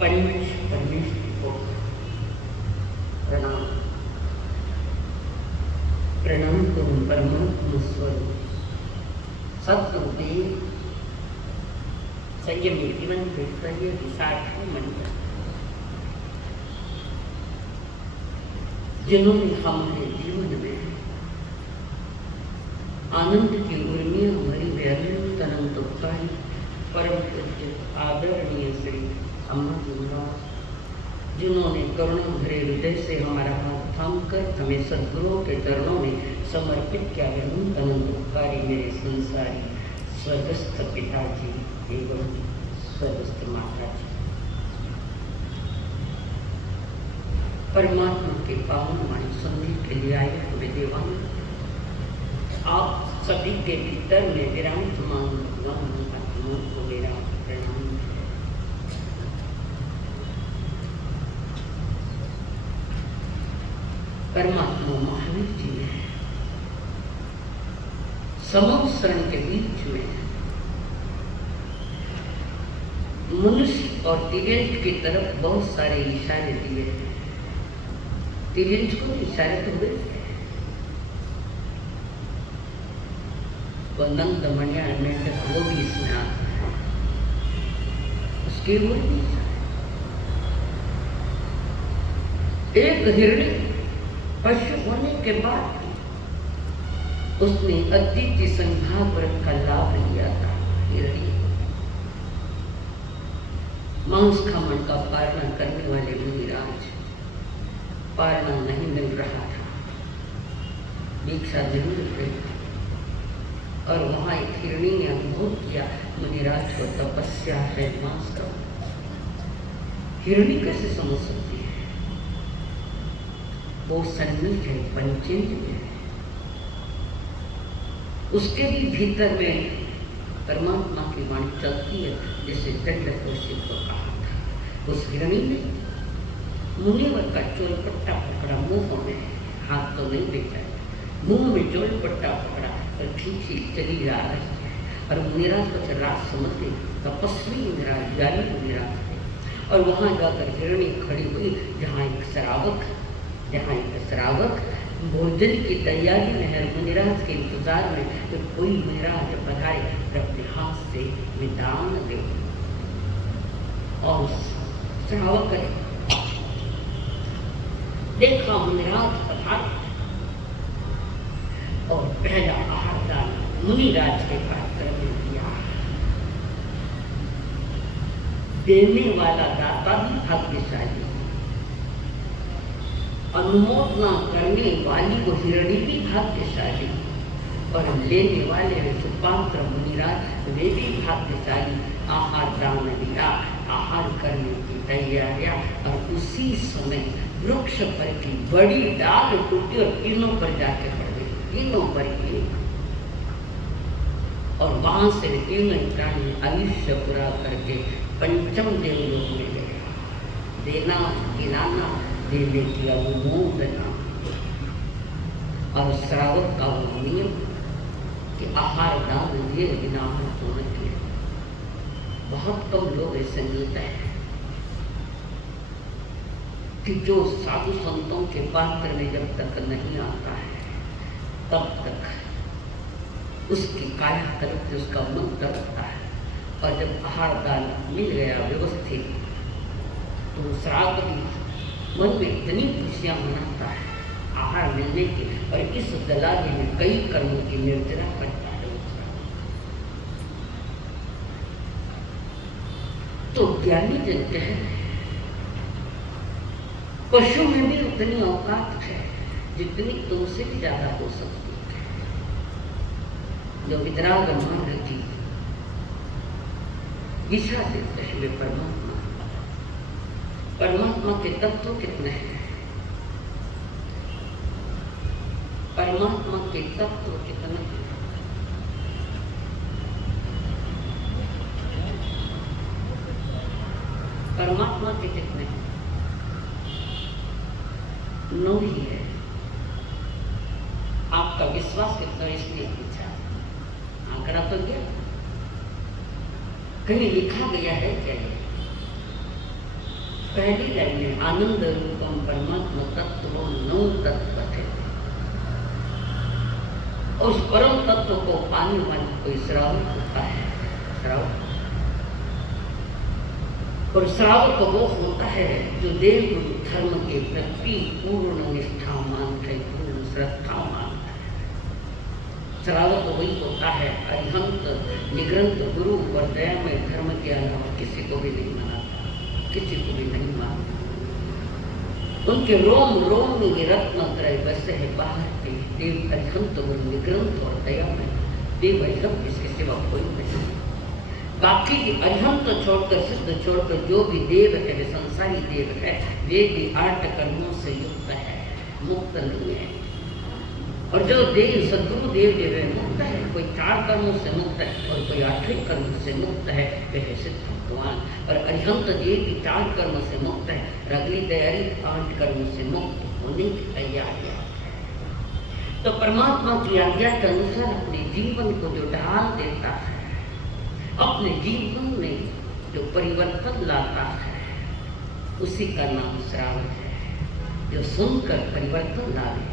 पंच परमेश्वर को प्रणाम। प्रणाम करूं परमात्मा स्वरूप सतगुरुदेव संयमी जीवन के सार्थक मंत्र, जिन्होंने हमारे जीवन में आनंद की उर्मियां भरी अनंत अनंत उत्साही परम पूज्य आदरणीय श्री अम्मा जी महाराज, जिन्होंने करुणा भरे हृदय से हमारा हाथ थाम कर हमें सद्गुरुओं के चरणों में समर्पित किया। अनंत अनंत उपकारी मेरे संसारी स्वर्गस्थ पिताजी एवं स्वर्गस्थ माता जी, परमात्मा के पावन वाणी सुनने के लिए आए हुए देवान, आप सभी के भीतर में विराजमान भगवान आत्मा को मेरा प्रणाम। परमात्मा महावीर जी ने संवत्सरण के बीच में मनुष्य और तिर्यंज की तरफ बहुत सारे इशारे दिए। तिर्यंज को इशारे तो हुए, नंद मणिया मेंढक वो भी इसमें आता है, उसके वो भी एक हिरणी पशु होने के बाद उसने अद्वितीय संभाग व्रत का लाभ लिया था। हिरणी मांस खामन का पालना करने वाले मुनिराज, पालना नहीं मिल रहा था, दीक्षा जरूर गई और वहां एक हिरणी ने अनुभव किया मुनिराज को तपस्या है मांस का। हिरणी कैसे समझ सकती है? वो सन्निध है, पंचेंद्रिय है, उसके भी भीतर में परमात्मा की वाणी चलती है, जैसे दंडकोशित को कहा था। उस हिरणी ने मुनिवर का चोलपट्टा पकड़ा, मुंह में हाथ तो नहीं बेचा, मुंह में चोलपट्टा पकड़ा और खींची चली जा रही है। और मुनिराज को रात समझ गई, तपस्वी मुनिराज, ज्ञानी मुनिराज थे। और वहां जाकर हिरणी खड़ी हुई जहाँ एक श्रावक भोजन की तैयारी में है, मुनिराज के इंतजार में तो कोई मुनिराज पधारे और अपने हाथ से निदान दे। और श्रावक ने देखा मुनिराज पधारे और पहला आहार दान मुनिराज के पात्र में दिया। देने वाला दाता भी भाग्यशाली, अनुमोदना करने वाली वो हिरणी भी भाग्यशाली, और लेने वाले सुपात्र मुनिराज वे भी भाग्यशाली। आहार दान दिया, आहार करने की तैयारियां, और उसी समय वृक्ष पर की बड़ी डाल टूटी और तीनों पर जाके पड़ गई, तीनों पर एक। और वहां से तीनों प्राणी आयुष्य पूरा करके पंचम देवलोक में गए। देना गिनाना, देने की अनुमोदना। और श्रावक का वो नियम कि आहार दान दिए बिना पूर्ण किए। बहुत कम लोग ऐसे मिलते हैं कि जो साधु संतों के पात्र में जब तक नहीं आता है तब तक उसकी काया कल्प से उसका मन तरसता है। और जब आहार दान मिल गया व्यवस्थित, तो श्रावक मन में इतनी खुशियां मनाता है आहार मिलने की, और इस दलाली में कई कर्मों की निर्जरा करता है। तो ज्ञानी जन कहते हैं पशु में भी उतनी औकात है जितनी तुमसे भी ज्यादा हो सकती है। जो वितराग मार्ग की दिशा देते हैं वे परमात्मा के तत्व कितने हैं? परमात्मा के तत्व कितने हैं? परमात्मा के कितने हैं? 9 ही है। आपका विश्वास कितना, इसलिए पूछा। आंकड़ा तो गया, कहीं लिखा गया है क्या? पहली लाइन में आनंद रूपम परमात्मा तत्व नौ तत्व थे। उस परम तत्व को पाने वाला कोई श्रावक होता है, श्रावक। और श्रावक वो होता है जो देव गुरु धर्म के प्रति पूर्ण निष्ठा मानता है, पूर्ण श्रद्धा मानता है। श्रावक वही होता है अरिहंत निग्रंथ गुरु और दयामय धर्म के अलावा किसी को भी नहीं मानता, किसी को भी नहीं मानता। उनके रोम रोम में ये रत्नत्रय वैसे है बाहर के देव अरिहंत गुरु निग्रंथ और दयामय देव अरिहंत, इसके सिवा कोई नहीं। बाकी अरिहंत छोड़कर सिद्ध छोड़कर जो भी देव है वे संसारी देव है, वे भी 8 कर्मों से युक्त है, मुक्त नहीं है। और जो देव सद्गुरु देव जो है मुक्त है, कोई 4 कर्मों से मुक्त है और कोई 8वें कर्म से मुक्त है, वे है सिद्ध भगवान। और अरिहंत देव भी 4 कर्म से मुक्त है, अगली तैयारी 8 कर्म से मुक्त होने की तैयारी है। तो परमात्मा की आज्ञा के अनुसार अपने जीवन को जो ढाल देता है, अपने जीवन में जो परिवर्तन लाता है, उसी का नाम श्रावक है। जो सुनकर परिवर्तन लावे,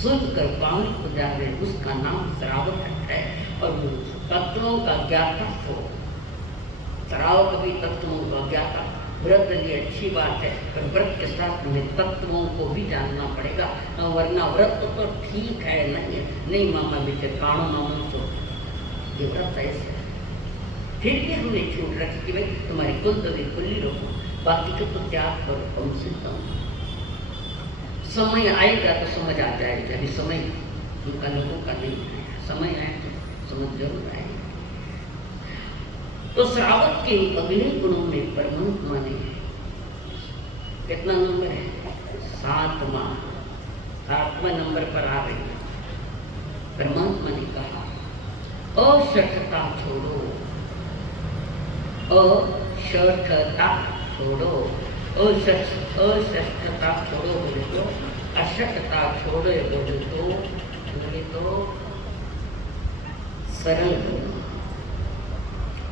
सुनकर पावन को जावे, उसका नाम श्रावक है। और वो तत्वों का ज्ञाता हो, श्रावक भी तत्वों का ज्ञाता। व्रत लिए अच्छी बात है, पर व्रत के साथ में तत्वों को भी जानना पड़ेगा, वरना व्रत तो ठीक है, नहीं मामा बेटे काणो मामो तो ये व्रत ऐसे। फिर भी हमने छूट रखी कि भाई तुम्हारी कुल तो भी खुली रखो, बाकी का तो त्याग करो, कम से कम। समय आएगा तो समझ आ जाएगा, अभी समय उनका लोगों का नहीं है, समय आए तो समझ जरूर आएगा। तो श्रावक के अगले गुणों में परमात्मा ने कितना नंबर है? 7वां नंबर पर आ रही है। परमात्मा ने कहा अशठता छोड़ो, अशठता छोड़ो, अशठता छोड़ो बोले तो, अशठता छोड़ो बोले तो सरल बनो।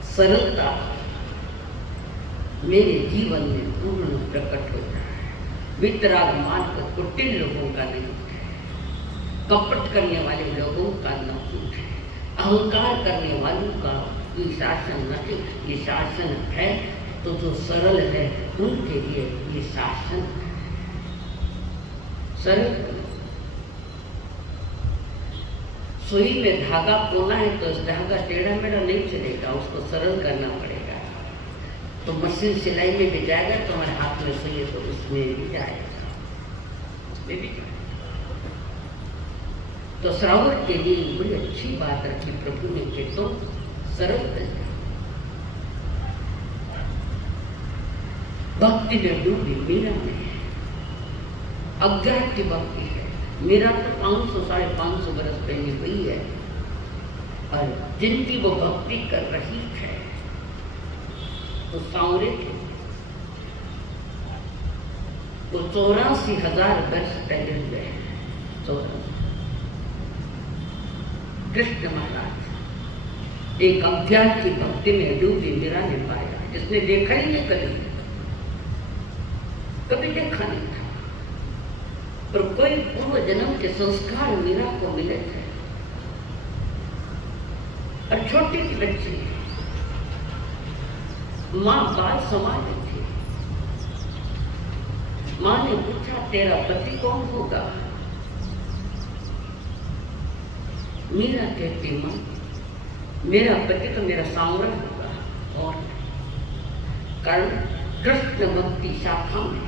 सरलता मेरे जीवन में पूर्ण प्रकट होता है। वितराग मार्ग कुटिल लोगों का नहीं है, कपट करने वाले लोगों का नहीं है, अहंकार करने वालों का ये शासन नहीं। ये शासन है तो जो सरल है उनके लिए ये शासन है। सरल सुई में धागा पोना है तो धागा टेढ़ा मेढ़ा नहीं चलेगा, उसको सरल करना पड़ेगा। तो मशीन सिलाई में भी जाएगा तो हमारे हाथ में सुई है तो उसमें भी जाएगा, उसमें भी जाएगा। तो श्रावक के लिए बड़ी अच्छी बात रखी प्रभु ने कि तो सरल कर भक्ति में डूबी मीरा में, अज्ञात की भक्ति है। मेरा तो 500-550 बरस पहले हुई है, और जिनकी वो भक्ति कर रही है तो सांवरे थे, वो 84,000 वर्ष पहले हुए हैं। 84 कृष्ण महाराज एक अज्ञात की भक्ति में डूबी मीरा ने पाया, जिसने देखा ही नहीं, कभी देखा नहीं था। पर कोई पूर्व जन्म के संस्कार मीरा को मिले थे। और छोटी सी बच्ची माँ बाल संभाल रही थी। माँ ने पूछा तेरा पति कौन होगा? मीरा कहती माँ मेरा पति तो मेरा सांवरा होगा। और कारण कृष्ण भक्ति शाखा में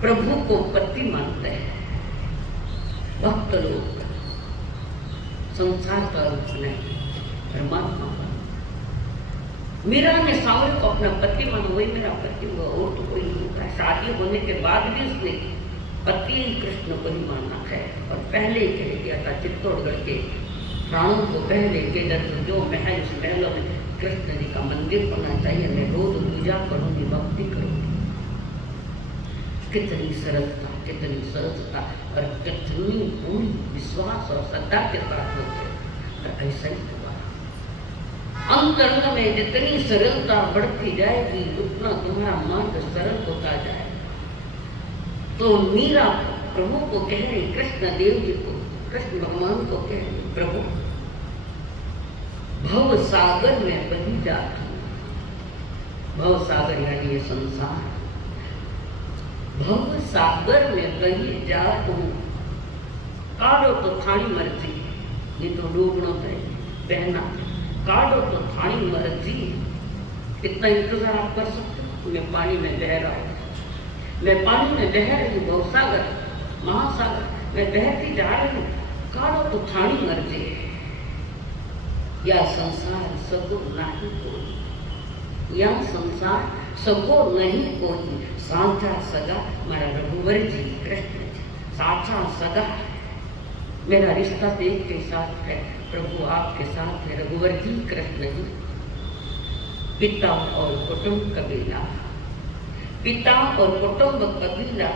प्रभु को पति मानते हैं भक्त लोग, संसार का रूप नहीं, परमात्मा का। मीरा ने सांवरे को अपना पति माना, वही मेरा पति हुआ, और तो कोई नहीं होता। शादी होने के बाद भी उसने पति कृष्ण को ही माना है। और पहले ही कह दिया था चित्तौड़गढ़ के प्राणों को पहले के दर्द जो महल, उस महलों में कृष्ण जी का मंदिर होना चाहिए, मैं रोज पूजा करूंगी, भक्ति करूंगी। कितनी सरलता, कितनी सहजता और कितनी पूरी विश्वास और श्रद्धा के साथ होते। और ऐसा ही हुआ। अंतरंग में जितनी सरलता बढ़ती जाएगी उतना तुम्हारा मार्ग सरल होता जाए। तो मीरा प्रभु को कह रही, कृष्ण देव जी को, कृष्ण भगवान को कह रही, प्रभु भव सागर में बही जाती, भव सागर यानी ये संसार, भव सागर में बही जात हूँ, काढ़ो तो थानी मर्जी, ये तो डूबना है बहना, काढ़ो तो थानी मर्जी। कितना इंतजार आप कर सकते हो? मैं पानी में बह रहा हूँ, मैं पानी में बह रही हूँ, भवसागर महासागर, मैं बहती जा रही हूँ, काढ़ो तो थानी मर्जी। या संसार सगो नहीं कोई, या संसार सगो नहीं कोई, साचा सगा मेरा रघुवर जी कृष्ण जी, साचा सगा मेरा रिश्ता देव के साथ है, प्रभु आपके साथ है, रघुवर जी कृष्ण जी। पिता और कुटुंब कबीला, पिता और कुटुंब कबीला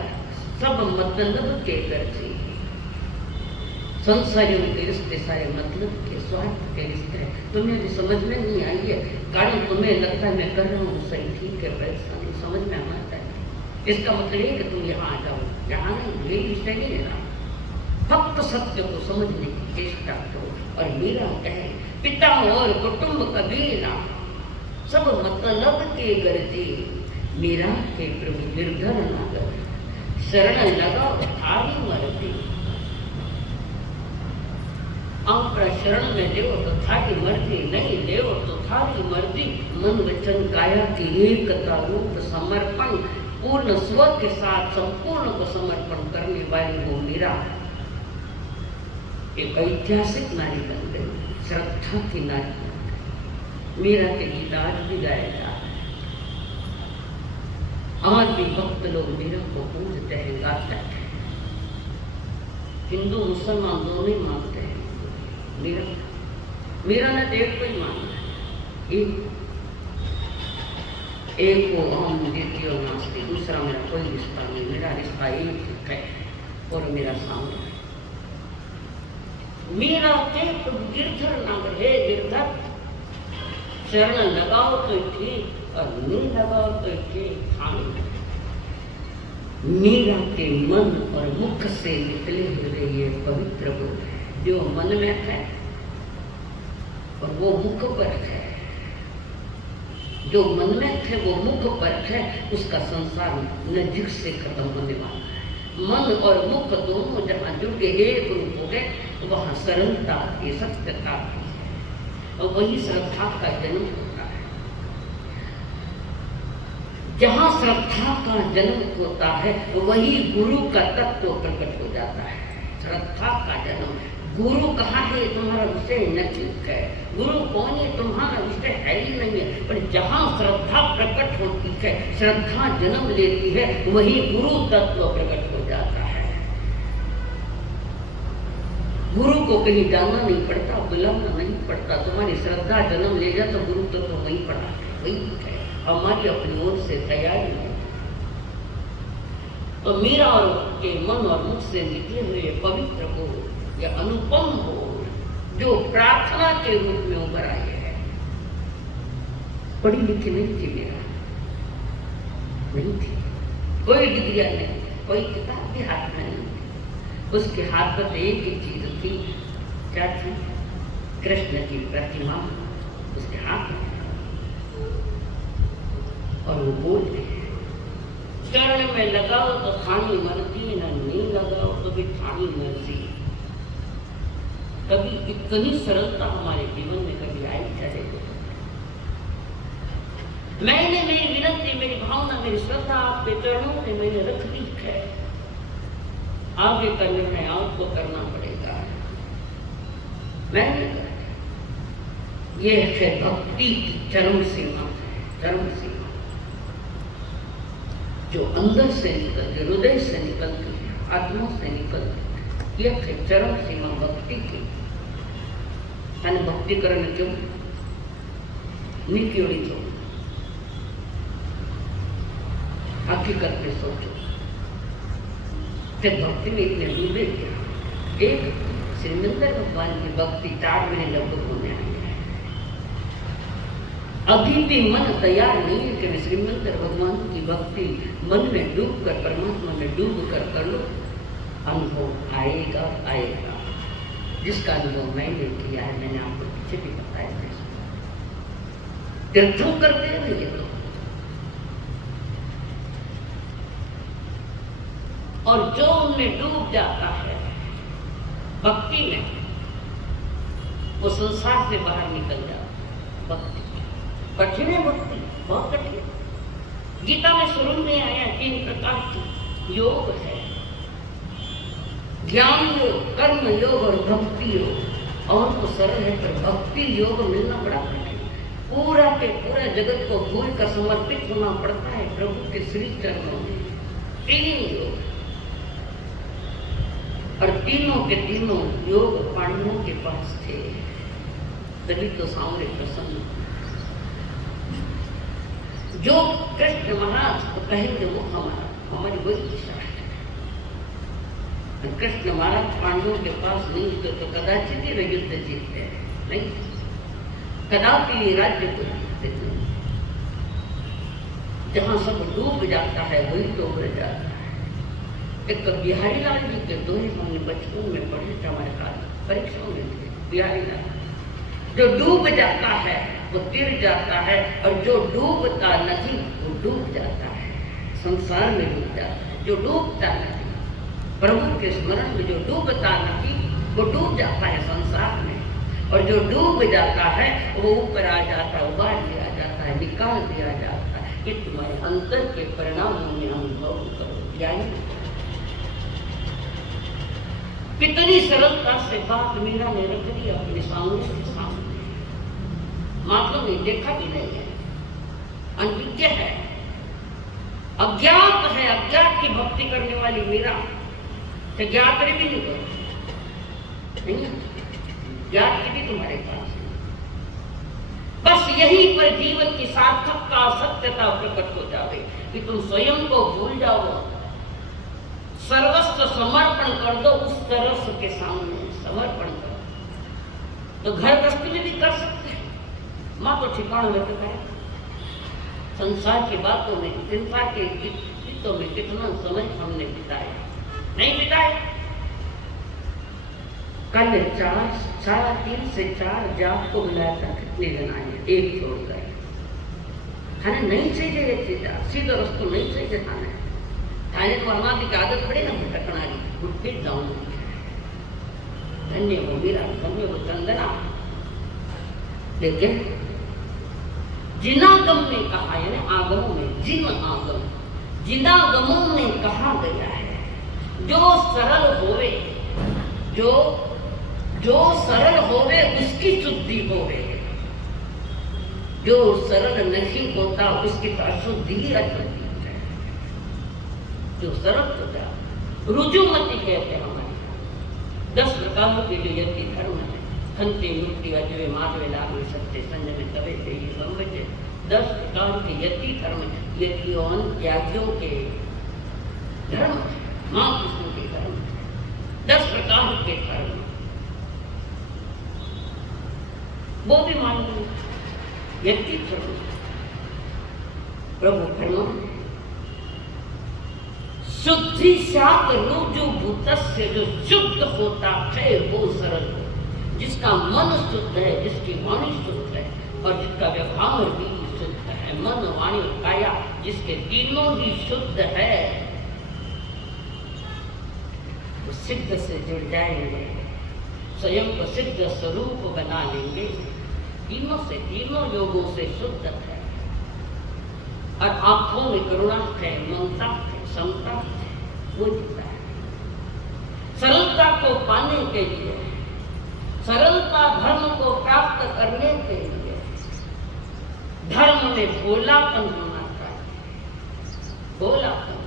सब मतलब के गर्जी। संसारियों के रिश्ते सारे मतलब के, स्वार्थ के रिश्ते हैं। तुम्हें भी समझ में नहीं आई है, कारण तुम्हें लगता है मैं कर रहा हूँ सही, ठीक है, पैसा नहीं समझ में आता है। इसका मतलब है कि तुम यहाँ आ जाओ, यहाँ नहीं, ये विषय नहीं है। भक्त सत्य को समझने की चेष्टा करो। और मेरा कहे पिता और कुटुंब कबीला सब मतलब के गर्जे, मेरा के प्रभु निर्धन नगर, शरण लगा थारी मर्जी। आप शरण में लेव तो थारी मर्जी, नहीं लेव तो थारी मर्जी। मन वचन काया की एकता रूप समर्पण, पूर्ण स्व के साथ संपूर्ण को समर्पण करने वाली वो मीरा एक ऐतिहासिक नारी बन गई, श्रद्धा की नारी बन गई। मीरा के गीत आज भी गाए जा रहे हैं, आज भी भक्त लोग मीरा को पूजते हैं, गाते हैं। हिंदू मुसलमान दोनों मानते हैं मीरा। मीरा ने देव को ही माना है, एक को हम द्वितीय नास्ती, दूसरा मेरा कोई रिश्ता नहीं, मेरा रिश्ता एक है और मेरा सामने है। मीरा के प्रभु गिरधर नागर, हे गिरधर शरण लगाओ तो ठीक और नहीं लगाओ तो ठीक। मीरा के मन और मुख से निकले हुए ये पवित्र बोल जो मन में है और वो मुख पर है, जो मन में है वो मुख पर है, उसका संसार नजीक से खत्म होने वाला है। मन और मुख दोनों जहाँ जुड़ के एक रूप हो गए, वहाँ सरलता की, सत्यता की है और वही श्रद्धा का जन्म होता है। जहाँ श्रद्धा का जन्म होता है वही गुरु का तत्व प्रकट हो जाता है। श्रद्धा का जन्म, गुरु कहाँ है तुम्हारा विषय नचित है, गुरु कौन है तुम्हारा विषय है ही नहीं है। पर जहाँ श्रद्धा प्रकट होती है, श्रद्धा जन्म लेती है, वही गुरु तत्व प्रकट हो जाता है। गुरु को कहीं जाना नहीं पड़ता, बुलाना नहीं पड़ता, तुम्हारी श्रद्धा जन्म ले जाए तो गुरु तत्व वहीं पड़ा है, वही है, हमारी अपनी ओर से तैयारी है। तो मीरा और के मन और मुख से निकले हुए पवित्र हो या अनुपम हो, जो प्रार्थना के रूप में उभर आई है। पढ़ी लिखी नहीं थी मीरा, नहीं थी, कोई डिग्रिया नहीं, कोई किताब भी हाथ में नहीं, उसके हाथ पर एक ही चीज थी, क्या थी? कृष्ण की प्रतिमा उसके हाथ में, और वो बोल रहे चरण में लगाओ तो थानी मर्जी, न नहीं लगाओ तो भी थानी मर्जी। कभी इतनी सरलता हमारे जीवन में कभी आई चलेगी? मैंने मेरी विनती, मेरी भावना, मेरी श्रद्धा आपके चरणों में मैंने रख दी है। आगे करने में आपको करना पड़ेगा। मैंने ये है भक्ति की चरम सीमा, चरम सीमा जो अंदर से निकलती, हृदय से निकलती है, आत्मा से निकलती है। यह है चरम सीमा भक्ति की। मैंने भक्ति करने क्यों नहीं क्योड़ी क्यों? हकीकत में सोचो, जब भक्ति में इतने डूबे क्या? एक श्रीमंदर भगवान की भक्ति 4 महीने लगभग होने आई है। अभी भी मन तैयार नहीं है कि श्रीमंत भगवान की भक्ति मन में डूब कर, परमात्मा में डूब कर लो, अनुभव आएगा आएगा। जिसका अनुभव मैंने किया है, मैंने आपको पीछे भी बताया था, तीर्थों करते हैं ये लोग। और जो उनमें डूब जाता है भक्ति में, वो संसार से बाहर निकल जाता है। भक्ति कठिन है, भक्ति बहुत कठिन। गीता में शुरू में आया 3 प्रकार के योग है, ज्ञान योग, कर्म योग और भक्ति योग। और तो सरल है, पर भक्ति योग मिलना बड़ा कठिन। पूरा के पूरा जगत को भूल कर समर्पित होना पड़ता है प्रभु के श्री चरणों में। 3 योग, और तीनों के तीनों योग पांडवों के पास थे, तभी तो सामने प्रसन्न। जो कृष्ण महाराज को कहेंगे वो हमारी वही दिशा है। कृष्ण महाराज पांडवों के पास नहीं थे तो कदाचित ही वे युद्ध जीतते नहीं, कदापि राज्य को जीतते नहीं। जहां सब डूब जाता है वही तो उड़ जाता है। एक बिहारी लाल जी के दोहे हमने बचपन में पढ़े थे, हमारे काल परीक्षाओं में थे। बिहारी लाल, जो डूब जाता है वो तिर जाता है, और जो डूबता नहीं वो डूब जाता है, संसार में डूब जाता है। जो डूबता नहीं प्रभु के स्मरण में, जो डूबता नहीं वो डूब जाता है संसार में, और जो डूब जाता है वो ऊपर आ जाता है, उबार लिया जाता है, निकाल दिया जाता है। ये तुम्हारे अंतर के परिणामों में अनुभव करो। यानी कितनी सरलता से बात मीरा ने रख दी अपने सामने के सामने। मतलब नहीं, देखा भी नहीं है, अनविज्ञ है, अज्ञात है। अज्ञात की भक्ति करने वाली मीरा तो ज्ञात भी नहीं करो, ज्ञात की भी तुम्हारे पास है। बस यहीं पर जीवन की सार्थकता, सत्यता प्रकट हो जावे कि तुम स्वयं को भूल जाओ, सर्वस्व समर्पण कर दो उस तरस के सामने, समर्पण करो। तो घर गृहस्थी में भी कर सकते हैं, माँ तो ठिकाना में तो करे। संसार की बातों में, संसार के गीतों में कितना समय हमने बिताया, नहीं बिताया। कल 3 से 4 जाप को बुलाया था, कितने दिन आए, एक छोड़कर। खाने नहीं चाहिए, एक सीधा सीधा रस्तो नहीं चाहिए खाने। खाने को हमारी की आदत पड़े ना भटकना की, उठ फिर जाऊँ। धन्य वो मीरा, धन्य वो चंदना। लेकिन जिनागम में कहा, यानी आगमों में, जिन आगम, जिनागमों में कहा गया है जो सरल होवे, जो सरल होवे उसकी शुद्धि होवे, जो सरल नहीं होता उसकी तो अशुद्धि ही अशुद्धि है। जो सरल होता, रुजुमती कहते हैं हमारे 10 प्रकारों के जो यति धर्म है, खंते मुक्ति अजवे माधवे लाभ सत्य संजय कवे से ये समझे 10 प्रकार के यति धर्म, यतियों त्यागियों के धर्म, माँ कृष्ण के धर्म, 10 प्रकार के धर्म, वो भी मान लो यति धर्म। प्रभु धर्म शुद्धि सात रुजु भूतस्य, जो शुद्ध होता है वो सरल हो, जिसका मन शुद्ध है, जिसकी वाणी शुद्ध है और जिसका व्यवहार भी शुद्ध है, मन वाणी और काया जिसके तीनों ही शुद्ध है, वो सिद्ध से जुड़ जाएंगे, स्वयं को सिद्ध स्वरूप बना लेंगे। तीनों से, तीनों योगों से शुद्ध है, और आंखों में करुणा है, ममता है, समता है, वो जीता है। सरलता को पाने के लिए, सरलता धर्म को प्राप्त करने के लिए धर्म में भोलापन होना चाहिए। भोलापन,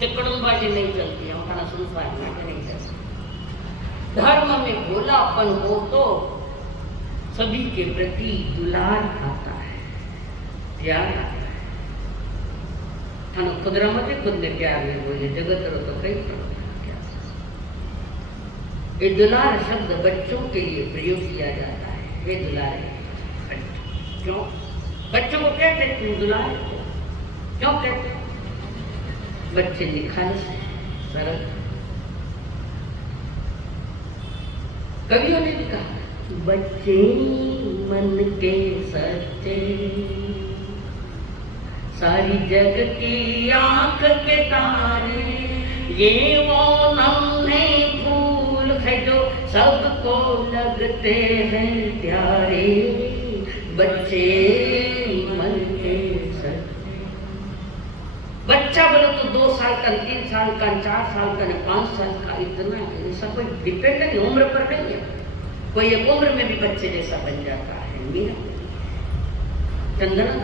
टिकड़मबाजी नहीं चलती, हमारा संसार में नहीं चलती। धर्म में भोलापन हो तो सभी के प्रति दुलार आता है, प्यार आता है। थाना खुद रमते खुद में प्यार में बोले, जगत रो तो कई करो। ये दुलार शब्द बच्चों के लिए प्रयोग किया जाता है। वे दुलारे क्यों? बच्चों को कहते तुम दुलारे हो, क्यों कहते? बच्चे निखालस सरल। कवियों ने भी कहा बच्चे मन के सच्चे, सारी जग की आंख के तारे, ये वो नन्हे फूल है जो सबको लगते हैं प्यारे, बच्चे मन के सच्चे। बच्चा बोलो तो 2 साल का, 3 साल का, 4 साल का, 5 साल का, इतना ऐसा कोई डिपेंड नहीं, उम्र पर नहीं है। कोई एक उम्र में भी बच्चे जैसा बन जाता है। मीरा चंदना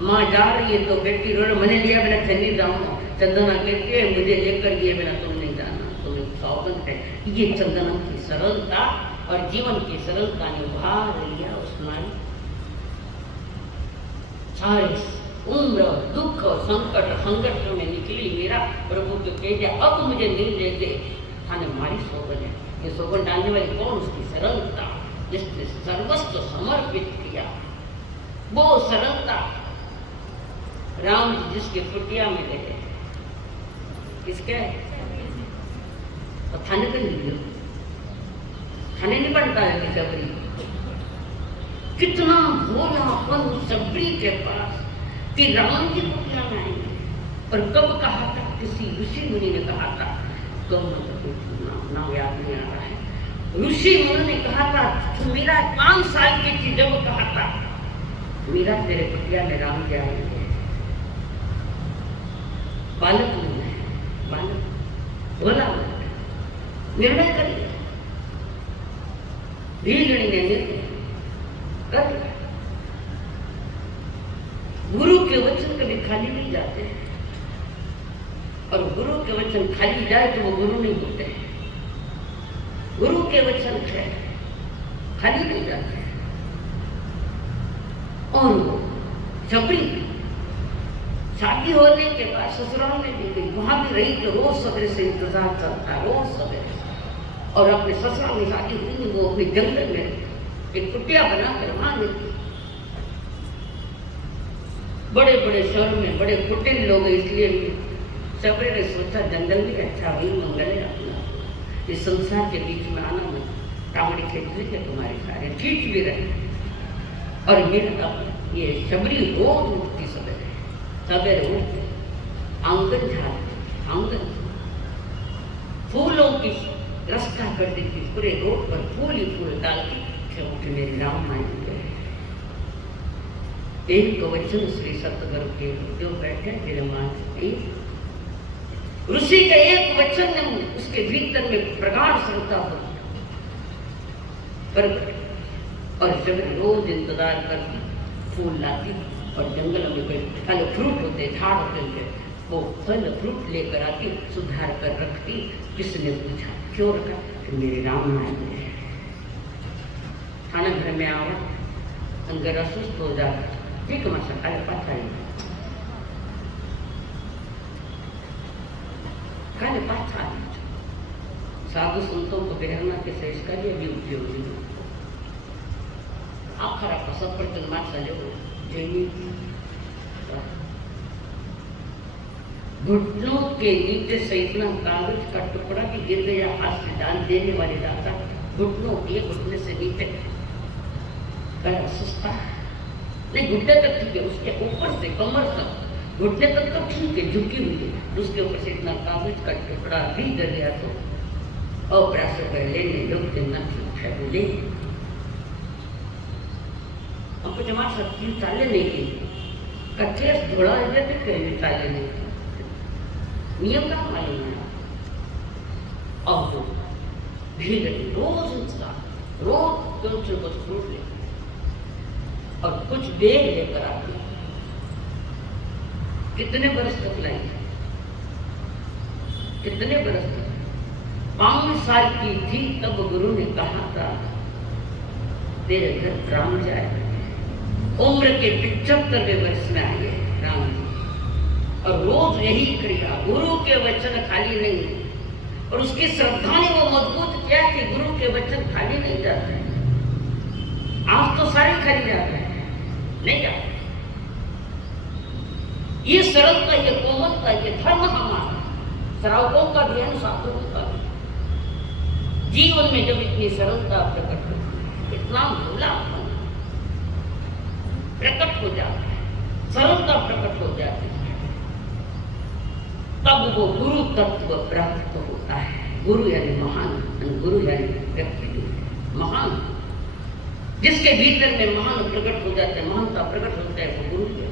माँ जा रही है तो बेटी रो रही, मैंने लिया बिना चली जाऊंगा। चंदना कहती है मुझे लेकर गए बिना तुम नहीं जाना, तुम्हें सौगंध है। ये चंदना की सरलता और जीवन की सरलता ने उभार लिया उस नारी। सारे उम्र दुख और संकट संघर्ष में निकली मीरा प्रभु को कह दिया अब मुझे नहीं ले दे, थाने मारी सौगंध है। ये सौगंध डालने वाली कौन? उसकी सरलता, जिसने सर्वस्व समर्पित किया, वो सरलता। राम जी जिसके कुटिया में गए, किसके? तो थाने पर नहीं गए, थाने नहीं बनता है सबरी। कितना भोलापन सबरी के पास कि राम की कुटिया में आएंगे। और कब कहा था? किसी ऋषि मुनि ने कहा था, तो नाम याद नहीं आ रहा है। ऋषि मुनि ने कहा था, मेरा 5 साल की थी जब कहा था मीरा तेरे कुटिया में राम जाएंगे। बालक नहीं है, बालक बोला निर्णय कर लिया, भीलड़ी ने निर्णय कर लिया। गुरु के वचन कभी खाली नहीं जाते हैं, और गुरु के वचन खाली जाए तो वो गुरु नहीं होते हैं। गुरु के वचन है खाली नहीं जाते। और वो जबरी शादी होने के बाद ससुराल में भी गई, वहां भी रही तो रोज सवेरे से इंतजार चलता, रोज सवेरे। और अपने ससुराल में शादी हुई, वो अपने जंगल में एक कुटिया बनाकर वहां गई। बड़े बड़े शहर में बड़े कुटिल लोग, इसलिए सवेरे ने सोचा जंगल भी अच्छा हुई, मंगल है अपना, इस संसार के बीच में आना मत, कामड़ी खेत के तुम्हारे सारे खींच भी रहे। और मेरा ये शबरी रोज उठती सवेरे, सवेरे उठते आंगन झाड़ती, आंगन फूलों की रास्ता कर देती, पूरे रोड पर फूल ही फूल डालती। उठ मेरी राम आएंगे। एक वचन श्री सतगुरु के जो बैठे विरामान, ऋषि के एक वचन ने उसके भीतर में प्रगाढ़ श्रद्धा हो। और जब रोज इंतजार करती, फूल लाती और जंगल में कोई फल फ्रूट होते, झाड़ होते थे, वो फल फ्रूट लेकर आती, सुधार कर रखती। किसने पूछा क्यों रखा? कि मेरे राम आएंगे। खाना घर में आवा, अंदर अस्वस्थ हो जाता, ठीक मसा काले पाथा काले पाथा। साधु संतों को बिहरना के से इसका भी उपयोगी है। आखरा का सफरचंद माचा जो जैनी घुटनों के नीचे से इतना कागज का टुकड़ा भी गिर गया हाथ से, दान देने वाले दाता घुटनों के घुटने से नीचे पैर सुस्ता नहीं, घुटने तक ठीक है, उसके ऊपर से कमर तक घुटने तक तो ठीक है, झुकी हुई है, उसके ऊपर से इतना कागज का टुकड़ा भी गिर गया तो अप्रयास कर लेने योग्य न ठीक है। बोले हमको जमा शक्ति चाले नहीं की कच्चे धोड़ा देते कहीं चाले नहीं की नियम का मालूम है। और भीड़ रोज इंतजार, रोज तुमसे कुछ फ्रूट ले और कुछ बेग लेकर आती। कितने बरस तक लाएंगे? कितने बरस तक? 5 साल की थी तब गुरु ने कहा था तेरे घर राम जाए। उम्र के 75वें वर्ष में आए राम जी, और रोज यही क्रिया, गुरु के वचन खाली नहीं। और उसकी श्रद्धा ने वो मजबूत किया कि गुरु के वचन खाली नहीं जाते। आज तो सारे खाली जाते हैं, नहीं जाते। ये सरलता, ये कोमलता, ये धर्म हमारा, श्रावकों का भी है, साधुओं का भी। जीवन में जब इतनी सरलता प्रकट होती है, इतना भोलापन प्रकट हो जाता है, सरलता प्रकट हो जाती है, तब वो गुरु तत्व प्राप्त होता है। गुरु यानी महान, गुरु यानी व्यक्ति महान, जिसके भीतर में महान प्रकट हो जाता है, महानता प्रकट होता है, वो गुरु है।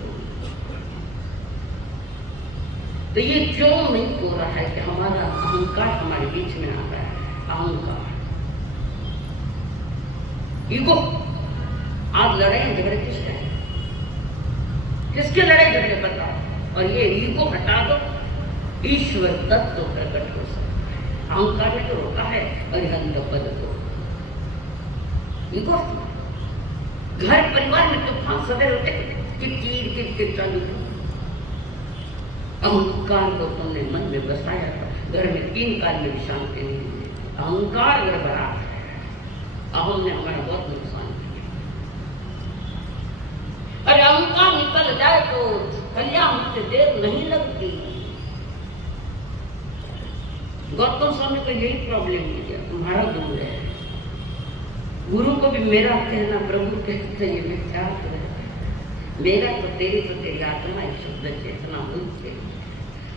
तो ये क्यों नहीं हो रहा है कि हमारा अहंकार हमारे बीच में आ रहा है? अहंकार, ईगो। आज लड़ाई झगड़े किसके हैं? किसके लड़ाई झगड़े बताओ? और ये ईगो हटा दो, ईश्वर तत्व प्रकट हो सकता है। अहंकार ने तो रोका है अरिहंत पद को। ईगो, घर परिवार में तूफान सवेरे होते किट चालू। अहंकार को तुमने मन में बसाया था, घर में 3 काल में भी शांति नहीं मिली। अहंकार गड़बड़ा है, अहम ने हमारा बहुत नुकसान किया। अरे अहंकार निकल जाए तो कल्याण से देर नहीं लगती। गौतम स्वामी को यही प्रॉब्लम नहीं किया, तुम्हारा गुरु है। गुरु को भी मेरा कहना, प्रभु कहते ये मिथ्या है, मेरा तो तेरी आत्मा है, शुद्ध चेतना बुद्ध।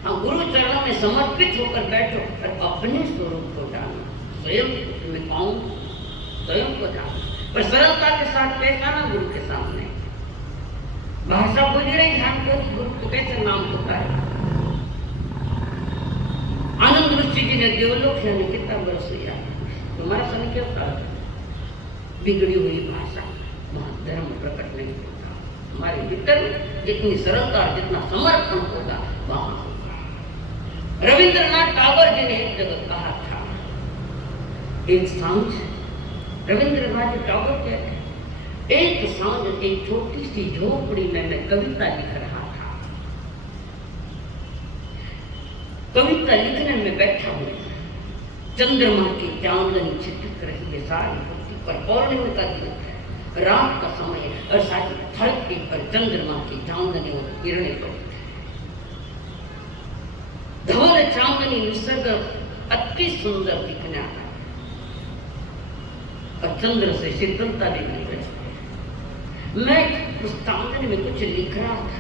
हाँ, गुरु चरणों में समर्पित होकर बैठो और अपने स्वरूप को जानो, स्वयं में कौन, स्वयं को जानो, पर सरलता के साथ पेश आना गुरु के सामने। भाषा बोल रही, ध्यान को गुरु को कैसे नाम पुकारे। आनंद ऋषि जी ने देवलोक से कितना बरस लिया, तुम्हारा समय क्या था? बिगड़ी हुई भाषा, वहां धर्म प्रकट नहीं होता। हमारे भीतर जितनी सरलता, जितना समर्पण होगा, वहां होगा। रविंद्रनाथ टैगोर जी ने एक जगह कहा था, एक सांझ, रविंद्रनाथ टैगोर कहते हैं, एक सांझ एक छोटी सी झोपड़ी में मैं कविता लिख रहा था। कविता लिखने में बैठा हूं, चंद्रमा की चांदनी छिटक रही है सारी पृथ्वी पर, पौर्णिमा का दिन है, रात का समय है, और सारी धरती पर चंद्रमा की चांदनी और किरणें पड़ती है। धवल चांदनी निसर्ग अति सुंदर दिखने आता है, और चंद्र से शीतलता भी मिल रही है। मैं उस चांदनी में कुछ लिख रहा था,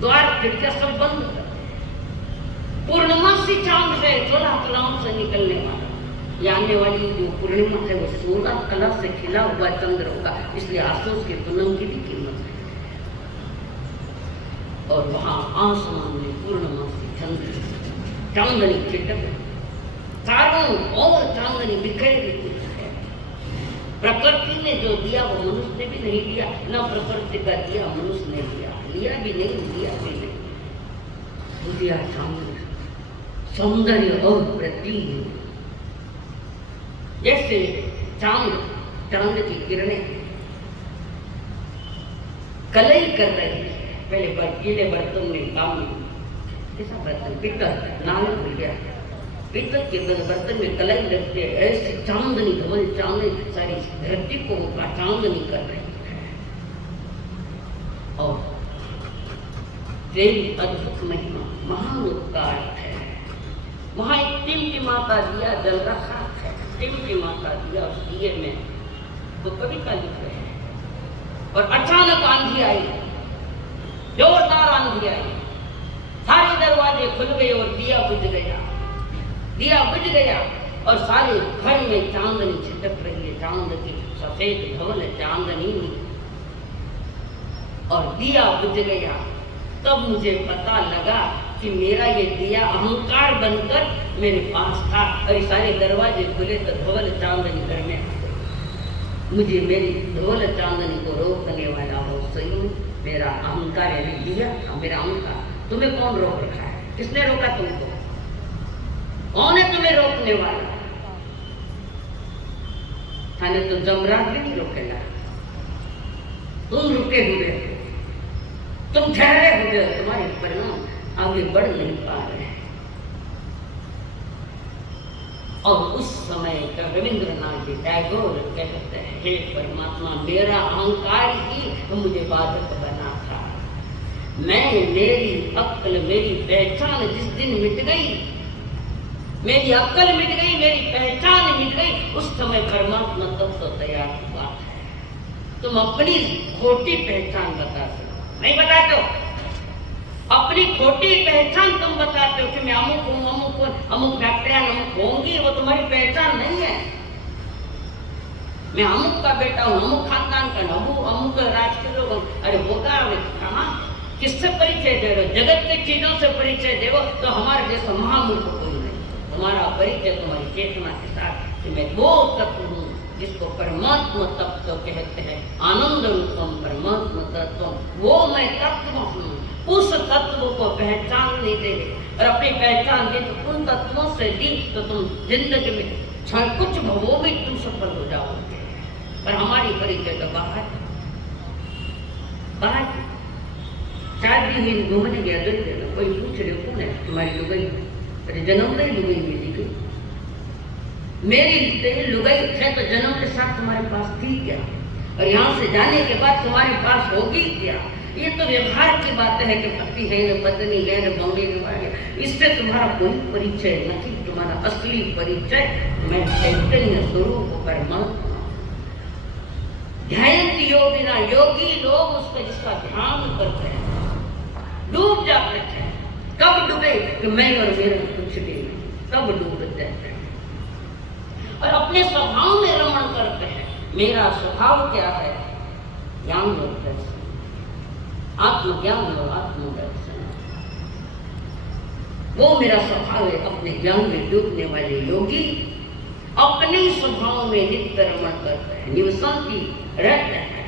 द्वार खिड़कियां सब बंद कर, पूर्णमासी चांद है, 16 कलाओं से निकलने वाला। ये आने वाली जो पूर्णिमा है वो 16 कला से खिला हुआ चंद्र होगा, इसलिए आसोस के पूनम की भी कीमत है। और वहां आसमान में पूर्णमासी चंद्र, चांदनी छिटक, चारों और चांदनी बिखरी है। प्रकृति ने जो दिया वो मनुष्य ने भी नहीं दिया, न प्रकृति का दिया मनुष्य ने लिया भी नहीं, दिया भी नहीं। दिया चांदनी, सौंदर्य और प्रतीक, जैसे चांद की किरणें कलई कर रही है। पहले बर्फीले बर्तन में काम नहीं, ऐसा बर्तन पीतल नाम भूल गया, पीतल के बर्तन में कलई लगती है, ऐसी चांदनी, धवल चांदनी सारी धरती को चांदनी कर रही है। और तेरी अद्भुत महिमा, महान उपकार है। वहां एक टिमटिमा का दिया जल रहा है, टिमटिमा का दिया, उस दिए में वो कविता लिख रहे हैं। और अचानक आंधी आई, जोरदार आंधी आई, सारे दरवाजे खुल गए और दिया बुझ गया, दिया बुझ गया, और सारे घर में चांदनी छिटक रही है, चांद की सफेद धवल चांदनी, और दिया बुझ गया। तब मुझे पता लगा कि मेरा ये दिया अहंकार बनकर मेरे पास था, और सारे दरवाजे खुले तो धवल चांदनी घर में आ गई। मुझे मेरी धवल चांदनी को रोकने वाला हो सही मेरा अहंकार, यानी दिया मेरा अहंकार। तुम्हें कौन रोक रखा है? किसने रोका तुमको? कौन है तुम्हें रोकने वाला? थाने तो जमराज भी नहीं रोकेगा, तुम रुके हुए हो, तुम ठहरे हुए हो, तुम्हारे परिणाम आगे बढ़ नहीं पा रहे। और उस समय का रविंद्रनाथ जी टैगोर कहते हैं, हे परमात्मा, मेरा अहंकार ही मुझे बाधक बना था। मेरी अक्ल, मेरी पहचान जिस दिन मिट गई, मेरी अक्ल मिट गई, मेरी पहचान मिट गई, उस समय परमात्मा तब तो तैयार हुआ है। तुम अपनी खोटी पहचान बताते हो, नहीं बताते हो। अपनी खोटी पहचान तुम बताते हो कि मैं अमुक हूँ, अमुक फैक्ट्रियां अमुक होंगी, वो तुम्हारी पहचान नहीं है। मैं अमुक का बेटा हूँ, अमुक खानदान का, अमुक राज के लोग। अरे होगा कहाँ, किससे परिचय दे रहे हो? जगत के चीजों से परिचय दे तो हमारे जैसा महामूर्ख कोई नहीं। तुम्हारा परिचय तुम्हारी चेतना के साथ कि मैं वो तत्व हूँ जिसको परमात्मा तत्व कहते हैं, आनंद रूपम परमात्मा तत्व, वो मैं तत्व हूँ। उस तत्व को पहचान नहीं देंगे और अपनी पहचान दे तो उन तत्वों से दी तो तुम जिंदगी में क्षण कुछ भवों में तुम सफल हो जाओगे। पर हमारी परिचय तो बाहर शादी हुई, घूमने गया दिल्ली में, कोई पूछ रहे कौन है तुम्हारी लुगाई? अरे जन्म में लुगाई मिली गई, मेरी लुगाई है तो जन्म के साथ तुम्हारे पास थी क्या, और यहाँ से जाने के बाद तुम्हारे पास होगी क्या? ये तो व्यवहार की बात है कि पति है न पत्नी है न बंगले निवासी, इससे तुम्हारा कोई परिचय नहीं। तुम्हारा असली परिचय मैं चैतन्य स्वरूप परमात्मा। ध्यान योगिना, योगी लोग उसका जिसका ध्यान करते हैं डूब जाते हैं। कब डूबे कि मैं और मेरा कुछ भी नहीं, तब डूब जाते हैं और अपने स्वभाव में रमण करते हैं। मेरा स्वभाव क्या है? ज्ञान और दर्शन, आत्मज्ञान और आत्मदर्शन, वो मेरा स्वभाव है। अपने ज्ञान में डूबने वाले योगी अपने स्वभाव में नित्य रमण करते हैं, निवसंती रहते हैं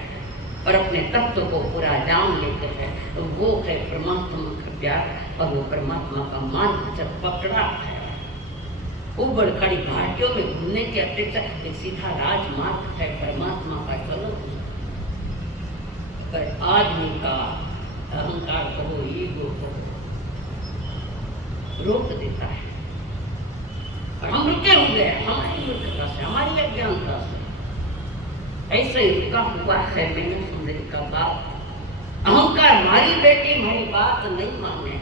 और अपने तत्व को पूरा जान लेते हैं। तो वो है परमात्मा का प्यार और वो परमात्मा का मार्ग जब पकड़ा है। उबड़ खड़ी घाटियों में घूमने की अपेक्षा एक सीधा राजमार्ग है परमात्मा का, चलो। पर आदमी का अहंकार कहो, ईगो कहो, रोक देता है और हम रुके हुए हैं हमारी मूर्खता से, हमारी अज्ञानता से। ऐसे ही रुका हुआ है मैंने सुंदरी का बाप। अहंकार, हमारी बेटी हमारी बात नहीं माने,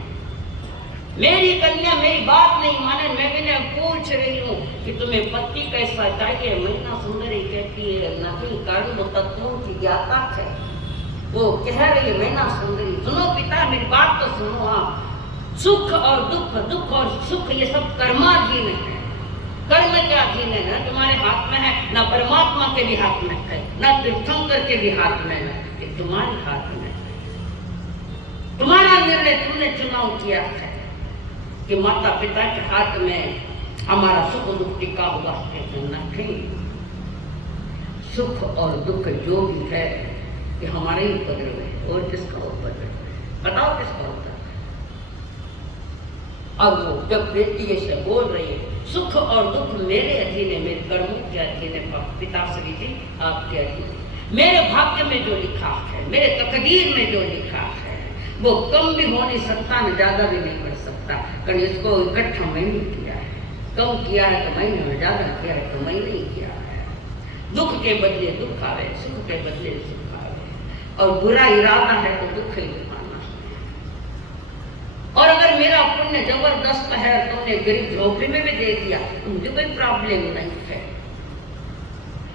मेरी कन्या मेरी बात नहीं माने। मैं भी पूछ रही हूँ कि तुम्हें पति कैसा चाहिए? मैना सुंदरी कहती है नहीं, कारण वो तत्वों की ज्ञाता है। वो कह रही है मैना सुंदरी, सुनो पिता मेरी बात तो सुनो आप। सुख और दुख, दुख और सुख ये सब कर्माधीन है। कर्म क्या अधीन है? ना तुम्हारे हाथ में है, ना परमात्मा के भी हाथ में है, ना तीर्थंकर के भी हाथ में है, ये तुम्हारे हाथ में है। तुम्हारा निर्णय तुमने चुनाव किया है कि माता पिता के हाथ में हमारा सुख दुख टिका हुआ है। नहीं, सुख और दुख जो भी है ये हमारे ही उपद्रव है और किसका उपद्रव है? बताओ किसका होता है? अब वो जब बेटी से बोल रही है सुख और दुख मेरे अधीन है, मेरे कर्मों के अधीन है, पिताश्री जी आपके अधीन है। मेरे भाग्य में जो लिखा है, मेरे तकदीर में जो लिखा है, वो कम भी हो नहीं सकता न ज्यादा भी नहीं कर सकता। कारण इसको इकट्ठा मैंने किया है, कम किया है तो मैंने और ज्यादा किया है तो मैंने ही किया है। दुख के बदले दुख आवे, सुख के बदले सुख आवे, और बुरा इरादा है तो दुख ही दिखाना है। और अगर मेरा पुण्य जबरदस्त है, तुमने गरीब झोपड़ी में भी दे दिया तो मुझे कोई प्रॉब्लम नहीं है।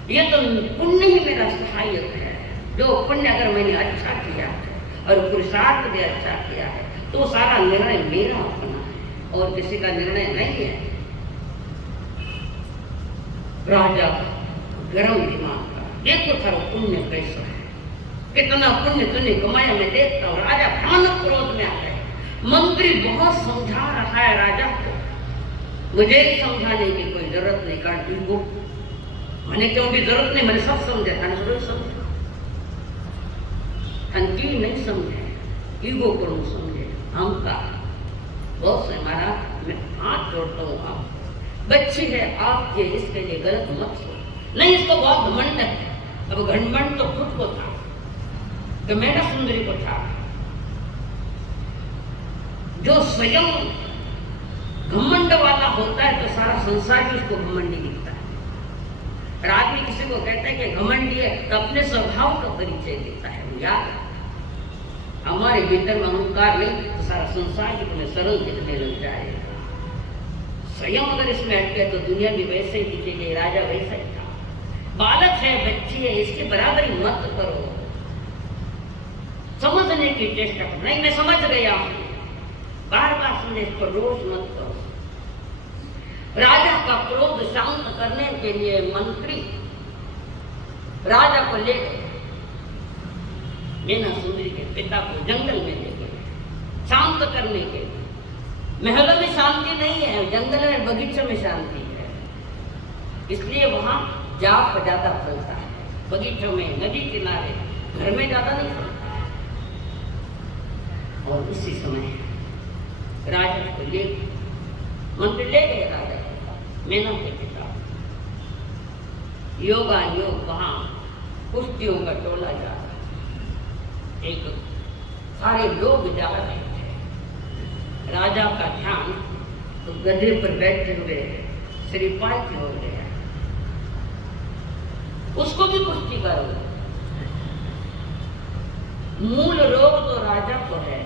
ये तो पुण्य ही मेरा सहायक है। जो पुण्य अगर मैंने अच्छा किया है और पुरुषार्थ भी अच्छा किया है तो सारा निर्णय मेरा अपना है और किसी का निर्णय नहीं है। राजा गरम दिमाग का, देखो थारा पुण्य कैसा है, कितना पुण्य तूने कमाया मैं देखता हूँ। राजा भयानक क्रोध में आ गए। मंत्री बहुत समझा रहा है राजा को, मुझे समझाने की कोई जरूरत नहीं, कारण इनको मैंने क्यों भी जरूरत नहीं, मैंने सब समझा था, जरूर समझा अंकी नहीं समझे, ईगो को नहीं समझे, अहंकार बहुत से हमारा। मैं हाथ जोड़ता हूँ, आप बच्ची है आप ये इसके लिए गलत मत सोचो। नहीं, इसको बहुत घमंड है। अब घमंड तो खुद को था, तो मैना सुंदरी को था, जो स्वयं घमंड वाला होता है तो सारा संसार ही उसको घमंडी दिखता है। और आदमी किसी को कहता है कि घमंडी है तो अपने स्वभाव का परिचय देता है। यार हमारे भीतर में अहंकार नहीं तो सारा संसार ही तुम्हें सरल दिखने लग जाएगा। स्वयं अगर इसमें हट गए तो दुनिया भी वैसे ही दिखेगी। राजा वैसा ही था। बालक है, बच्ची है, इसके बराबरी मत करो। समझने की चेष्टा करो। नहीं मैं समझ गया हूं, बार बार समझे, इसको रोज मत करो। राजा का क्रोध शांत करने के लिए मंत्री राजा को ले गए, मीना सुंदरी के पिता को जंगल में ले गए शांत करने के लिए। महलों में शांति नहीं है, जंगल में बगीचों में शांति है। इसलिए वहां जाप ज्यादा फलता है, बगीचों में, नदी किनारे, घर में ज्यादा नहीं फलता है। और उसी समय राजा को ले मंत्री ले गए राजा को, मीना के पिता। योगा योग वहां कुश्तियों का टोला जा रहा, एक सारे लोग जा रहे थे। राजा का ध्यान तो गधे पर बैठे हुए श्रीपाल की ओर गया। उसको भी कुश्ती का रोग, मूल रोग तो राजा को है,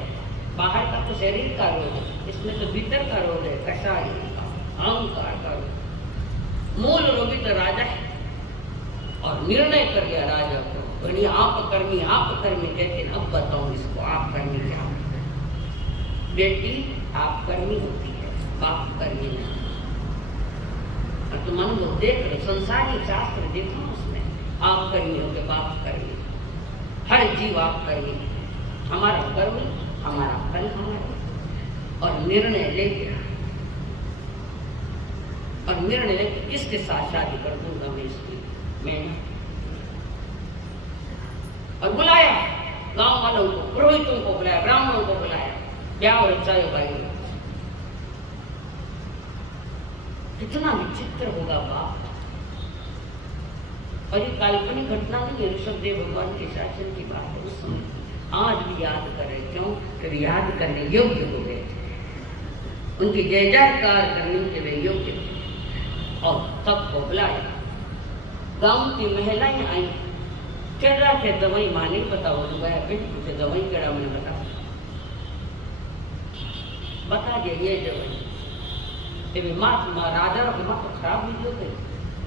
बाहर का तो शरीर का रोग है, इसमें तो भीतर का रोग है, कषाय का, अहंकार का रोग। मूल रोगी तो राजा है। और निर्णय कर गया राजा को, बड़ी आप कर्मी कहते हैं। अब बताओ इसको, आप कर्मी क्या होता है? बेटी आप कर्मी होती है, बाप कर्मी नहीं। और तुम अनुभव देख रहे, संसारी शास्त्र देखो उसमें, आप कर्मी हो के बाप कर्मी, हर जीव आप कर्मी, हमारा कर्म हमारा फल हमारा। और निर्णय ले गया, और निर्णय लेके किसके साथ शादी कर दूंगा मैं इसकी, मैंने। और बुलाया गांव वालों को, पुरोहितों को बुलाया, ब्राह्मणों को बुलाया, ब्याह और चाय भाई। कितना विचित्र होगा बाप। और ये काल्पनिक घटना नहीं है, ऋषभदेव भगवान के शासन की बात है उस समय। आज भी याद करें, क्यों? कि याद करने योग्य हो गए थे, उनकी जय जयकार करने के वे योग्य थे। और सबको बुलाया, गांव की महिलाएं आई, केड़ा के दवाई मां नहीं पता हो गया, पूछे दवाई केड़ा, मैंने बता दिया ये दवाई। माँ राजा और माँ तो खराब हुई हो गई,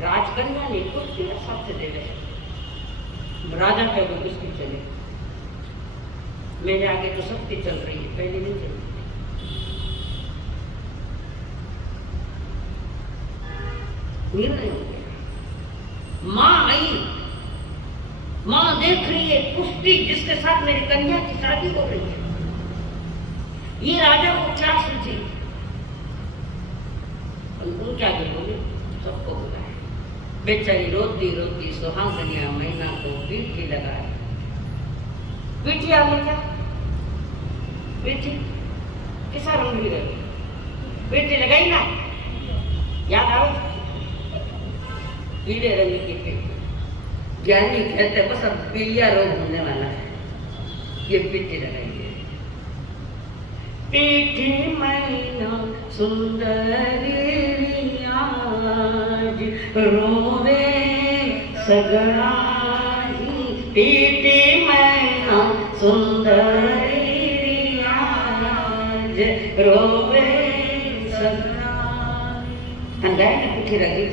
राजकन्या ने कुछ सबसे दे रहे। राजा कह दो किसकी चले, मेरे आगे तो सबकी चल रही है, पहले नहीं चल रही। निर्णय हो गया। माँ आई, माँ देख रही है कुश्ती जिसके साथ मेरी कन्या की शादी हो रही है। ये राजा को क्या सूझी, उनके आगे बोले, सबको बुलाया। बेचारी रोती रोती सुहागनिया मैना को पीठी लगाई। पीठी आगे क्या, पीठी किसा रंग भी रही, पीठी लगाई ना, याद आओ, पीले रंग की पीठी। ज्ञानी कहते बस अब पीलिया रोग होने वाला है, ये पीठी लगाई है। पीठी मैना सुंदरी आज रोवे सगड़ाई, पीठी मैना सुंदरी आज रोवे सगड़ाई। अंदर में पीठी रखी,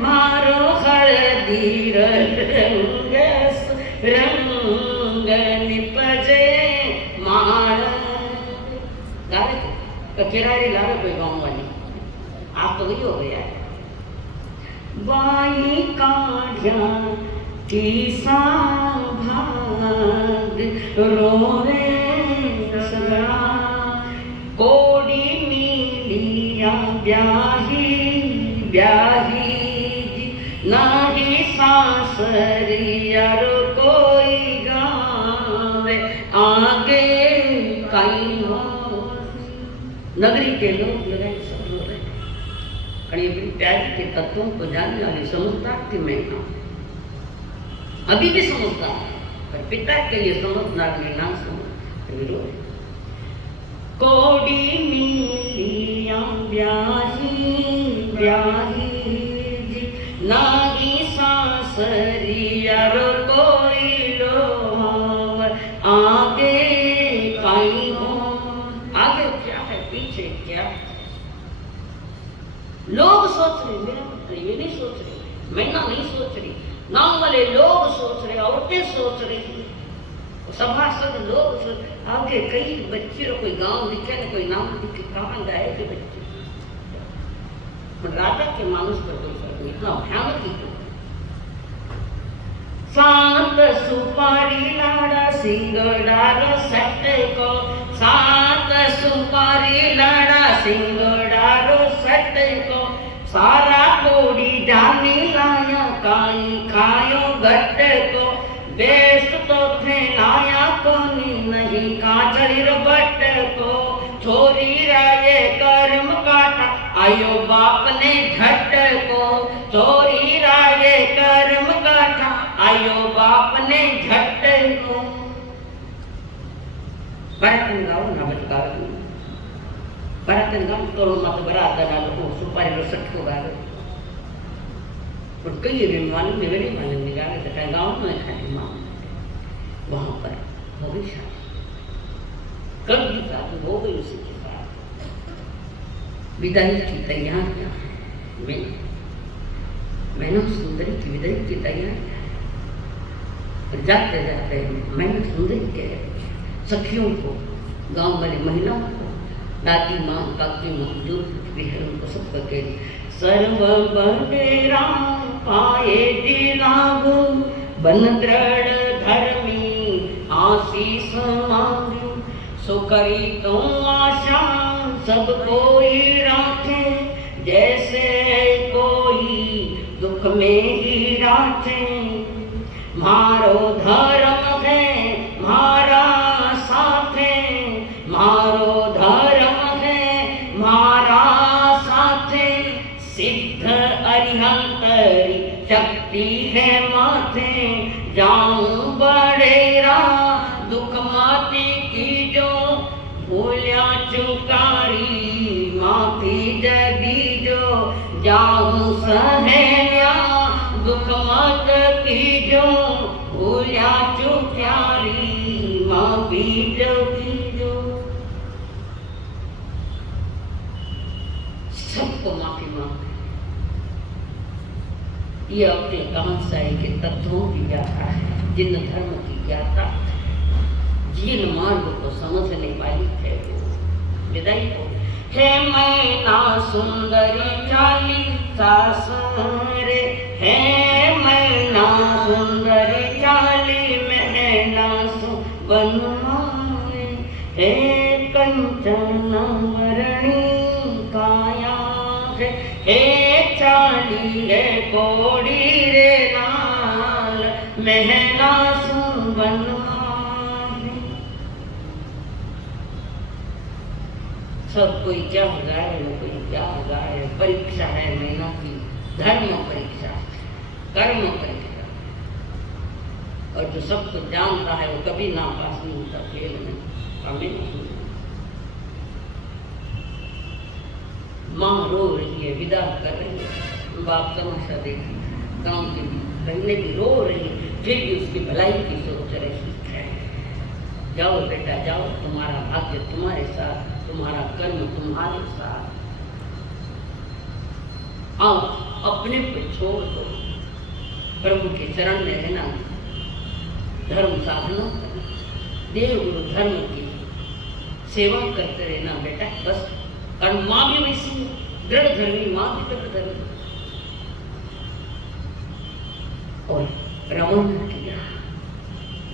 मारो हल्दी रंग रंग निपजे मार। कचेरारी ला रहे कोई गाँव वाली, आप तो वही हो गया है। बाई काढ़िया की भाग रोवे सगड़ा, कोड़ी नीलिया ब्याही ब्याही नारी सासरियर कोई गावे आगे कहीं हो। नगरी के लोग लगाए, सब रो रहे हैं। अपनी प्यार के तत्वों को जानने वाली समझदार थी मैं, अभी भी समझदार, पर पिता के लिए समझदार में ना समझ रो। कोडी मिलिया ब्याही ब्याही जी नागी सासरिया रो कोई लो आगे कहीं हो आगे क्या है पीछे क्या है। लोग सोच रहे मेरा पुत्र ये नहीं सोच रहे मैना नहीं सोच रही नाम वाले लोग सोच रहे औरतें सोच रही सभासद लोग सोच आगे कई बच्चे कोई गांव दिखे न कोई नाम दिखे कहाँ गए थे बच्चे राजा के मानुष पर कोई फर्क नहीं इतना भयानक ही सात सुपारी लाड़ा सिंगड़ारो सट को सात सुपारी लाड़ा सिंगड़ारो सट को सारा कोड़ी जानी लाया काई खायो गट को बेस तो थे लाया कोनी नहीं काचरी बट को छोरी राये कर्म काटा आयो बाप ने झट को छोरी राये कर्म काटा आयो बाप ने झट को बरतन गाओ ना बचकाओ बरतन गाओ तो मत बरात ना लो सुपारी रो सट को गाओ और कई भी मालूम मेरे मालूम निकाले तो कहीं गाँव में खाली माँ वहाँ पर हो गई शादी कब की शादी हो गई उसी के साथ विदाई की तैयारियाँ मैंने सुंदरी की विदाई की तैयारियाँ जाते जाते मैंने सुंदरी के सखियों को गांव वाली महिलाओं को दादी माँ काकी माँ जो कुछ भी है उनको सबको कह सर्व बनेरा पाए दिलागो बन दृढ़ धर्मी आशीष मांगी सो करी तो आशा सब कोई राखे जैसे कोई दुख में ही राखे मारो धर्म है मारा साथ है मारो धर्म है मारा साथ सिद्ध अरिहंतरी शक्ति है माथे जाऊं बड़ेरा दुख माती की जो भूलिया चुकारी माफी जगी जो जाऊं सहनिया दुख मत की जो भूलिया चुकारी माफी जगी जो सबको माफी मांगे ये अपने कहां से है कि तत्वों की व्याख्या है जिन धर्म की ज्ञाता जिन मार्ग को समझने वाली है वो विदाई को है मैना सुंदरी चाली सासरे है मैना सुंदरी चाली मैना सुबनमाए है कंचन वरणी काया है चाली है कोड़ी रे नाल महला सुबन सब कोई क्या गाए कोई क्या गाए परीक्षा है महीना की धर्म परीक्षा कर्म परीक्षा और जो सब कुछ जानता है वो कभी ना पास नहीं होता फेल में हमें माँ रो रही है विदा कर रही है बाप तमाशा देखी गाँव के बहने भी रो रही है फिर भी उसकी भलाई की सोच रही है जाओ बेटा जाओ तुम्हारा भाग्य तुम्हारे साथ तुम्हारा कर्म तुम्हारे साथ आओ अपने पे छोड़ दो प्रभु के चरण में रहना धर्म साधना करना देव गुरु धर्म की सेवा करते रहना बेटा बस और माँ भी वैसी दृढ़ धर्मी माँ भी दृढ़ धर्मी और रावण ने किया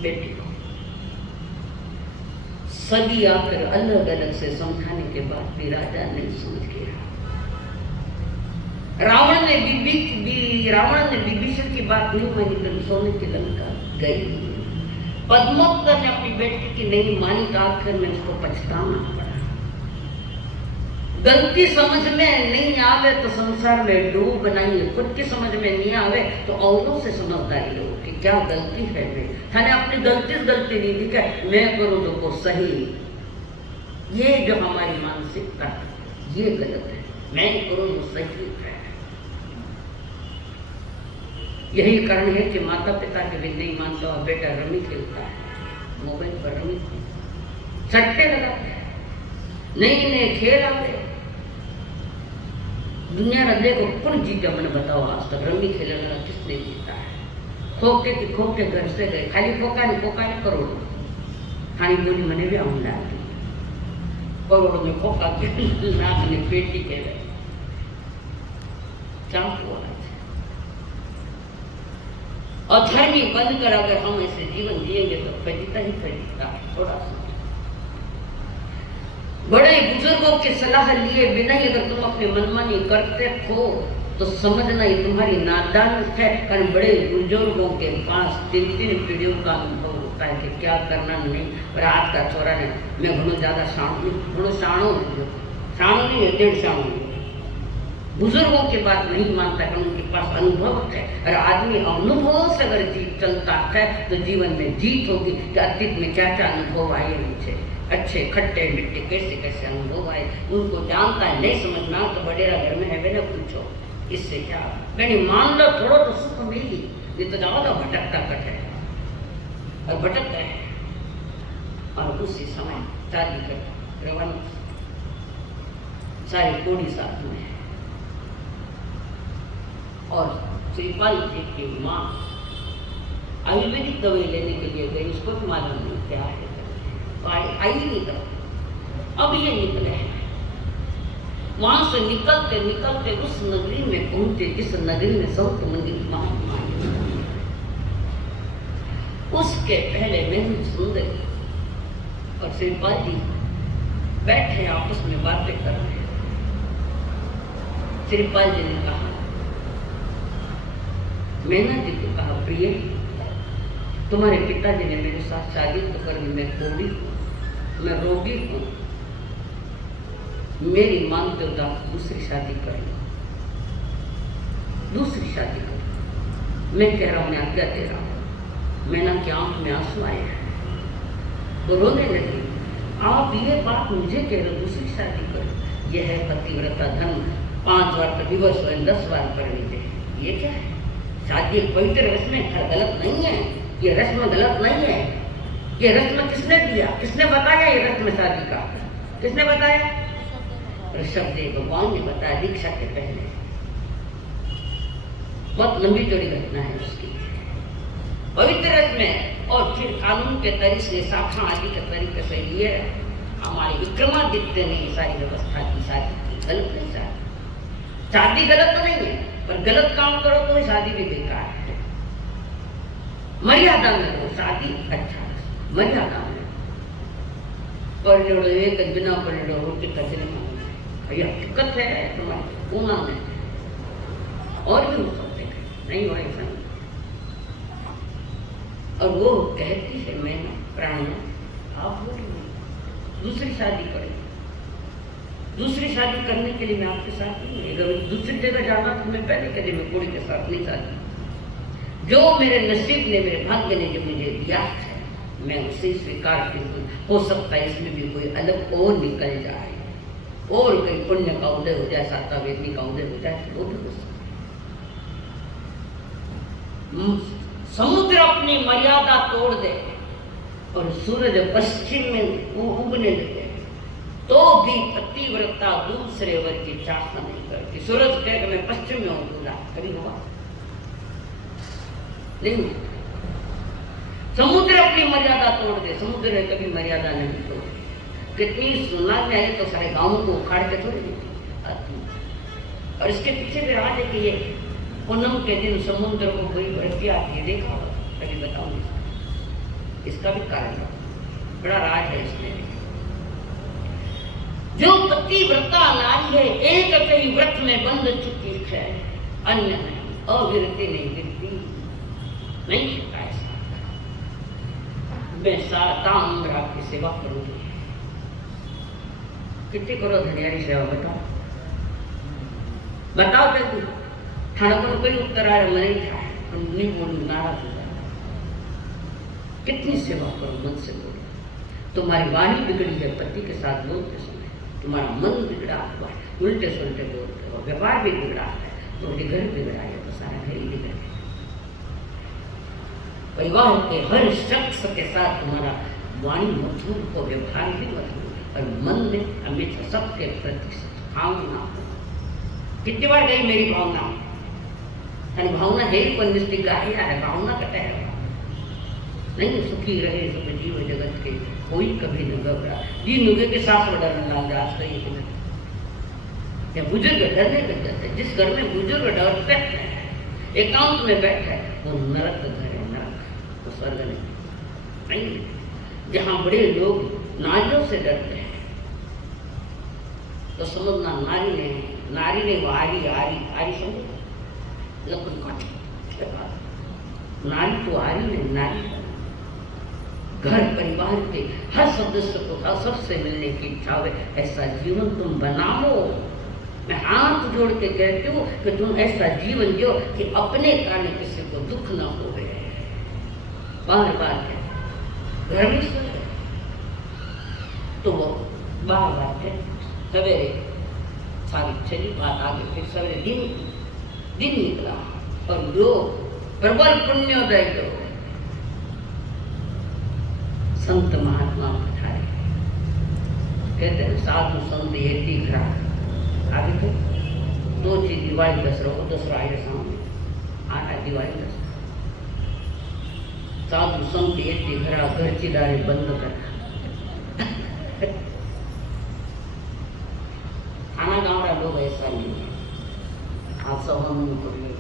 बेटी को सदी आकर अलग अलग से समझाने के बाद भी राजा नहीं समझ गया। रावण ने विभीषण की बात नहीं मानी तो सोने की लंका गई। पद्मोत्तर ने अपनी बेटी की नहीं मानी तो आखिर में उसको पछताना पड़ा। गलती समझ में नहीं आवे तो संसार में डूब बनाइए, खुद की समझ में नहीं आवे तो औरों से समझदारी लो कि क्या गलती है। थाने अपनी गलती नहीं दिखा मैं करूँ तो को सही ये जो हमारी मानसिकता ये गलत है। मैं करूँ वो सही है। यही कारण है कि माता पिता के भी नहीं मानता और बेटा रमी खेलता है, मोबाइल पर रमी सट्टे लगाते हैं, नई नए खेल आ गए। दुनिया ने देखो कौन जीता, मैंने बताओ आज तक रमी खेलने वाला किसने जीता है? खोके के खोके घर से गए, खाली फोका नहीं करोड़ खानी बोली मैंने भी आऊँ लाती करोड़ में फोका के नाक ने पेटी के गए चांप हो रहा है। और धर्मी बनकर अगर हम ऐसे जीवन जिएंगे तो फजीता ही फजीता है। थोड़ा सा बड़े बुजुर्गों की सलाह लिए बिना ही अगर तुम अपनी मनमानी करते हो तो समझना ये तुम्हारी नादानी है। कारण बड़े बुजुर्गों के पास 3-3 पीढ़ियों का अनुभव होता है कि क्या करना नहीं। और आज का छोरा ने मैं घणो ज्यादा शाणो नहीं है, 1.5 शाणो बुजुर्गों की बात नहीं मानता है, उनके पास अनुभव है। और आदमी अनुभव से अगर जीत चलता है तो जीवन में जीत होगी। कि अतीत में क्या क्या अनुभव आए मुझे, अच्छे खट्टे मिट्टे कैसे कैसे अनुभव आए, उनको जानता है। नहीं समझना तो बडेरा घर में है वे ना पूछो, इससे क्या मैंने मान लो थोड़ा तो सुख मिली, ये तो ज्यादा भटकता कट है और भटक रहे हैं। और उसी समय शादी कर रवाना, सारी कोड़ी साथ में है। और श्रीपाल जी की माँ आयुर्वेदिक दवाई लेने के लिए गई, उसको भी मालूम नहीं क्या है, तो आई नहीं कर। अब ये निकले हैं, वहां से निकलते निकलते उस नगरी में पहुंचे जिस नगरी में संत मंदिर महात्मा, उसके पहले मैं सुंदर और श्रीपाल जी बैठे आपस में बातें कर रहे। श्रीपाल जी ने कहा, मैंने जी को कहा, प्रिय तुम्हारे पिताजी ने मेरे साथ शादी तो कर ली, मैं कोड़ी हूँ, मैं रोगी हूँ, मेरी मानते हो दूसरी शादी कर लो, दूसरी शादी कर। मैं कह रहा हूँ, मैं आज्ञा दे रहा हूँ। मैंने की आंख में आंसू आए हैं, वो रोने लगी। आप ये बात मुझे कह रहे हो दूसरी शादी करो? यह है पतिव्रता धर्म, 5 बार तो दिवस हुए, 10 बार कर लीजिए। ये क्या है? शादी एक पवित्र रस्म है, गलत नहीं है, ये रस्म गलत नहीं है। ये रस्म किसने दिया, किसने बताया? ये रस्म शादी का किसने बताया? ऋषभदेव भगवान ने बताया दीक्षा के पहले। बहुत लंबी चौड़ी घटना है उसकी, पवित्र रस्म है। और फिर कानून के तरीके, शाखा आदि के तरीके से लिए हमारे विक्रमादित्य ने ये सारी व्यवस्था की। शादी की गलत नहीं, शादी गलत तो नहीं है, पर गलत काम करो तो शादी भी बेकार है। मर्यादा में हो शादी, अच्छा मर्यादा में। परिणो एक बिना परिणो रोटी कचरे में यह हकीकत है तुम्हारी ऊना में, और भी हो सकते हैं, नहीं हो ऐसा। और वो कहती है, मैं प्राण आप बोलिए दूसरी शादी करें। दूसरी शादी करने के लिए मैं आपके साथ नहीं, अगर दूसरी जगह जाना तो मैं पहले कभी मैं कोड़ी के साथ नहीं शादी। जो मेरे नसीब ने, मेरे भाग्य ने जो मुझे दिया है, मैं उसे स्वीकार करूँ। हो सकता है इसमें भी कोई अलग और निकल जाए, और कोई पुण्य का उदय हो जाए, सातावेदी का उदय हो जाए, वो भी हो सकता। समुद्र अपनी मर्यादा तोड़ दे और सूरज पश्चिम में उगने लगे तो भी पतिव्रता दूसरे वर्ग की चाहना नहीं करती। सूरज कह मैं पश्चिम में उगूंगा, कभी हुआ नहीं। समुद्र अपनी मर्यादा तोड़ दे, समुद्र ने कभी मर्यादा नहीं तोड़ी। कितनी सुनार में आई तो सारे गांवों को उखाड़ के छोड़ देती। और इसके पीछे भी राज है कि ये पूनम के दिन समुद्र को कोई बढ़ती आती है, देखा होगा, कभी बताऊंगी। इसका भी कारण बड़ा राज है इसमें। जो पतिव्रता नारी है, एक कई व्रत में बंध चुकी है, अन्य नहीं, अविरति नहीं गिरती नहीं है। ऐसा मैं साताम्र आपकी सेवा करूंगी। कितनी करो धनियारी सेवा, बताओ बताओ। जल्दी थाना को कोई उत्तर आया, मैं नहीं था, नहीं बोलूँ, नाराज हो जाए। कितनी सेवा करो, मन से बोलो। तुम्हारी वाणी बिगड़ी है पति के साथ बोलते समय, तुम्हारा मन बिगड़ा हुआ है, उल्टे सुलटे बोलते हो, व्यवहार भी बिगड़ा है, तो घर बिगड़ा है तो सारा घर ही बिगड़ है। परिवार के हर शख्स के साथ तुम्हारा वाणी मधुर हो, व्यवहार भी मधुर, और मन में हमेशा सबके प्रति भावना हो। कितनी बार गई मेरी भावना, भावना है ही पर निश्चित गाया है, भावना का ठहरा नहीं। सुखी रहे सुख जीव जगत के, कोई कभी न घबरा, जी नुगे के साथ में डरने लग जाता है। या बुजुर्ग डरने लग जाते, जिस घर में बुजुर्ग डरते हैं, एकांत में बैठे, वो नरक घर है, नरक, वो स्वर्ग नहीं। जहाँ बड़े लोग नारियों से डरते हैं तो समझना नारी ने वो आरी समझो, लकड़ी काटी, नारी तो आरी नहीं, नारी घर परिवार के हर सदस्य को सबसे मिलने की इच्छा हो, ऐसा जीवन तुम बनाओ। मैं हाथ जोड़ के कहती हूँ कि तुम ऐसा जीवन जियो कि अपने कारण किसी को दुख न हो। बार बार घर में सो तो वो बार बार सवेरे सारी चली बात आगे, फिर सवेरे दिन निकला और लोग प्रबल पुण्योदय जो संत महात्मा पठारे, कहते हैं साधु संत ये घरा आगे तो 2 चीज, दिवाली दसरा आए सामने, आना दिवाली दसरा, साधु संत ये घरा घर चिदारे बंद कर खाना गाँव रहा लोग ऐसा नहीं है, आप सब हम करिए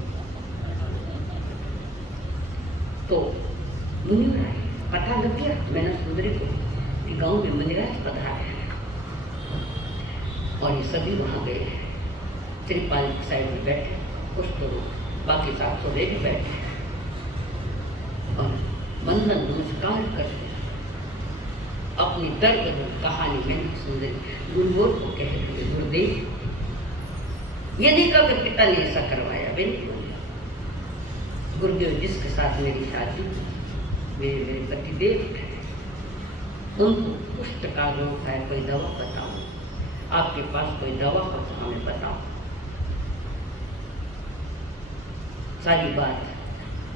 तो मुनि पता लग गया मैंने सुंदरी को कि गांव में मंदिराज पधरा है, और ये सभी वहां गए। त्रिपाल की साइड में बैठे, कुछ तो बाकी 700 भी बैठे और वंदन नमस्कार कर अपनी दर्द कहानी मैंने सुंदरी गुरुदेव को कह रही, गुरुदेव ये नहीं कहा कि पिता ने ऐसा करवाया, गुरुदेव जिसके साथ मेरी शादी, मेरे पतिदेव है, उनको कुष्ठ का रोग है, कोई दवा बताओ, आपके पास कोई दवा हो तो हमें बताओ। सारी बात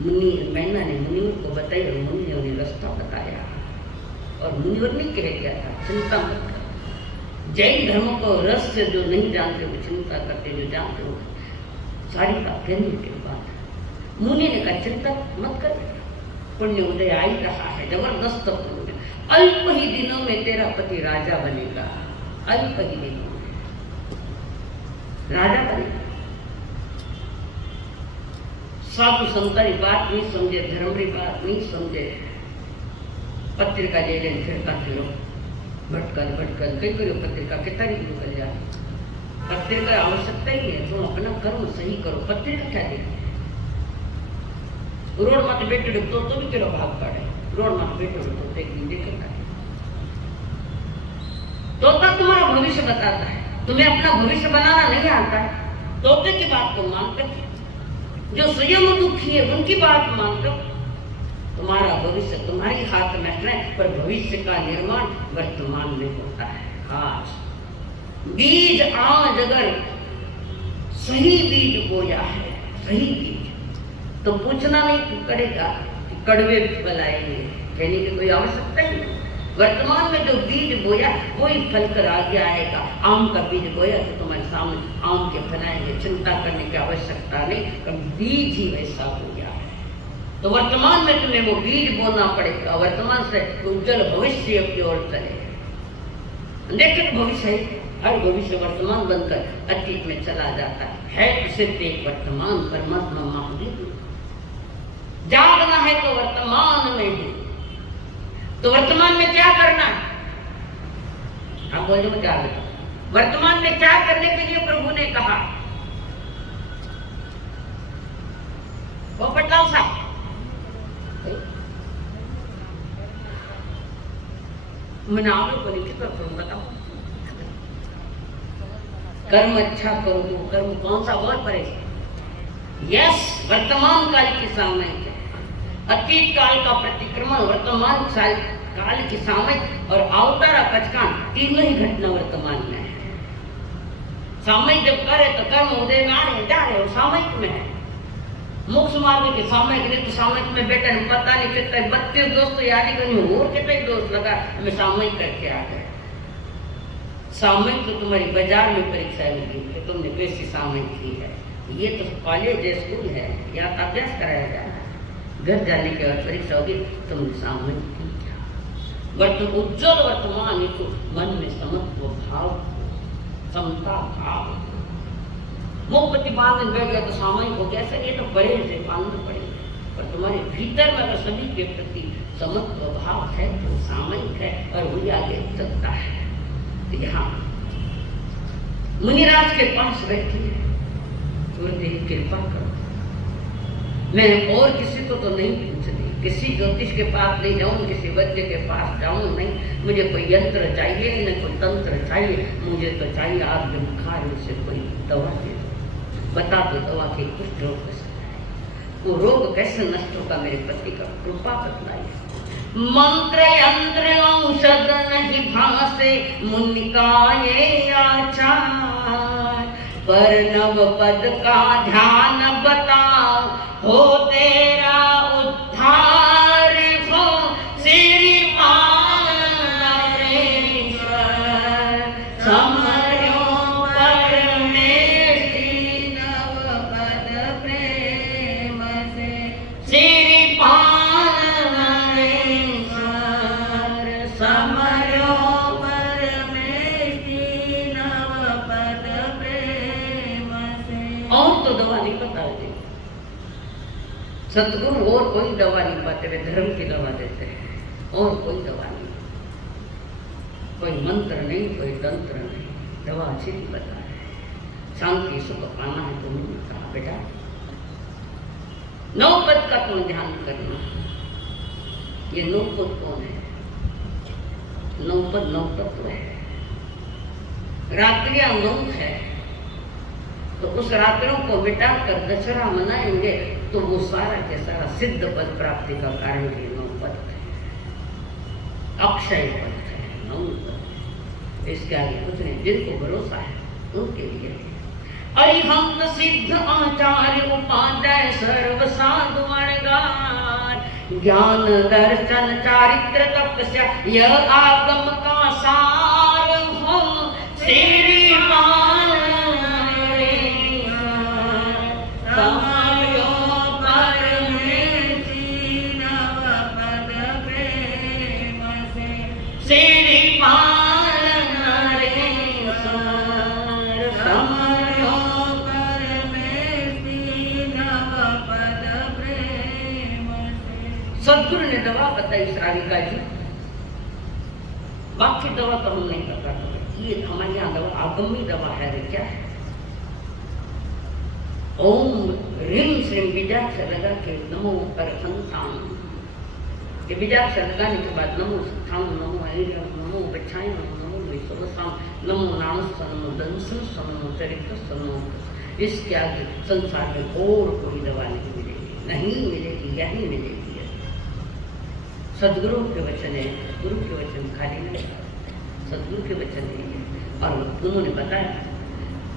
मैना ने मुनिवर को बताई और मुनि ने उन्हें रास्ता बताया, और मुनिवर ने कह दिया था चिंता मत कर। जैन धर्म को रस से जो नहीं जानते वो चिंता करते, जो जानते हो सारी बात कहने के बाद मुनि ने कहा चिंता मत कर, पुण्य उदय आ ही रहा है, जबरदस्त पुण्य, अल्प ही दिनों में तेरा पति राजा बनेगा, अल्प ही दिनों में राजा बनेगा। साधु संतारी बात नहीं समझे, धर्म की बात नहीं समझे, पत्रिका ले लें फिरका फिरो भटकल कई करो, पत्रिका कितना निकल जाए, पत्रिका आवश्यकता ही है, तुम अपना कर्म सही करो, पत्रिका क्या देखे। रोड मत बैठे तो भी चलो भाग पड़े, रोड मत बैठे तो एक दिन देखेगा। तोता तुम्हारा भविष्य बताता है, तुम्हें अपना भविष्य बनाना नहीं आता है, तोते की बात को मानकर, जो स्वयं दुखी है उनकी बात मानकर, तुम्हारा भविष्य तुम्हारे हाथ में है, पर भविष्य का निर्माण वर्तमान में होता है। आज बीज आज अगर सही बीज बोया है, सही बीज, तो पूछना नहीं करेगा कि कड़वे फल आएंगे, कहने की कोई आवश्यकता ही नहीं। वर्तमान में जो बीज बोया वही फल कर आगे आएगा। आम का बीज बोया तो तुम्हारे सामने आम के फल आएंगे, चिंता करने की आवश्यकता नहीं, क्योंकि बीज ही वैसा हो गया है। तो वर्तमान में तुम्हें वो बीज बोना पड़ेगा, वर्तमान से उज्जवल भविष्य की ओर चले। लेकिन भविष्य हर भविष्य वर्तमान बनकर अतीत में चला जाता है तो सिर्फ एक वर्तमान परमात्मा महादेव। जागना है तो वर्तमान में ही, तो वर्तमान में क्या करना है, आप बोलो में जागना, वर्तमान में क्या करने के लिए प्रभु ने कहा, वो पटलाओ साहब मैंने आप लोग को लिखित करूँ, बताओ कर्म अच्छा करो तो कर्म कौन सा बहुत परेशान। यस, वर्तमान काल की सामने अतीत काल का प्रतिक्रमण वर्तमान काल की सामयिक और अवतारा पचकान तीनों ही घटना वर्तमान में है। सामयिक जब करे तो कर्म उदय में आ रहे जा रहे और सामयिक में है। मोक्ष मार्ग के सामयिक नहीं तो सामयिक में बेटा ने पता नहीं कितना 32 दोस्त तो याद ही करनी और कितने दोस्त लगा मैं सामयिक करके आ गए। सामयिक तो तुम्हारी बाजार में परीक्षा मिली कि तुमने कैसी सामयिक की है। ये तो कॉलेज है, स्कूल है, या अभ्यास कराया जा रहा है। घर जाने के बाद परीक्षा होगी तुमने सामयिक की क्या। उज्जवल वर्तमान तो मन में समत्व भाव, समता भाव, मुक्ति बांध बैठ गया तो सामयिक हो गया। सर ये तो बड़े से बांधना पड़ेगा, पर तुम्हारे भीतर में अगर सभी के प्रति समत्व भाव है तो सामयिक है और वही आगे चलता है। यहाँ मुनिराज के पास बैठी है, गुरुदेव कृपा करो। मैं और किसी को तो नहीं पूछ रही, किसी ज्योतिष के पास नहीं जाऊं, किसी वैद्य के पास जाऊं नहीं। मुझे कोई यंत्र चाहिए न कोई तंत्र चाहिए, मुझे तो चाहिए आप जो बुखार से कोई दवा दे दो। बता दो दवा के कुछ रोग कैसे है, वो रोग कैसे नष्ट होगा। मेरे पति का कृपा बतलाइए। मंत्र यंत्र औषध नहीं भासे मुनि का ये आचार, पर नव पद का ध्यान बताओ हो तेरा उद्धार हो। श्रीमान नरेश्वर समर्यो परमेष्टि नव पद प्रेम से। श्रीमान नरेश्वर समर्यो परमेष्टि नव पद प्रेम से। और तो दवा नहीं बता रहे सतगुरु, और कोई दवा नहीं पाते, वे धर्म की दवा देते हैं, और कोई दवा नहीं, कोई मंत्र नहीं, कोई तंत्र नहीं, दवा अच्छी नहीं बता रहे। शांति सुख पाना है तो नहीं कहा बेटा, नौपद का तुम ध्यान करना। ये नौपद कौन है? नौपद नौतत्व है, रात्रियां नौ है, तो उस रात्रों को मिटा कर दशहरा मनाएंगे तो वो सारा के सारा सिद्ध पद प्राप्ति का कारण ये नौ पद है, अक्षय पद है, नौ पद। इसके आगे कुछ नहीं, जिनको भरोसा है उनके लिए। अरिहंत सिद्ध आचार्य उपाध्याय सर्व साधु अणगार, ज्ञान दर्शन चारित्र तपस्या यह आगम का सार हो। श्रीमान सदगुरु ने दवा बताई श्राविका जी, बाकी दवा तो हम नहीं कर सकते। ये हमारे यहाँ दवा आगमी दवा है। क्या है? ओम ह्रीं श्रीं बीजाक्षर लगा के नमो पर संतान, ये बीजाक्षर लगाने के बाद नमो स्थान, नमो ऐरम, नमो बच्छाय, नमो विश्वसाम, नमो नामस्थ, नमो दंसस्थ, नमो चरित्रस्थ, नमो। इसके आगे संसार में और कोई दवा नहीं मिलेगी, नहीं मिलेगी, यही मिलेगी। सदगुरु के वचन है, गुरु के वचन खाली नहीं, सदगुरु के वचन है। और उन्होंने बताया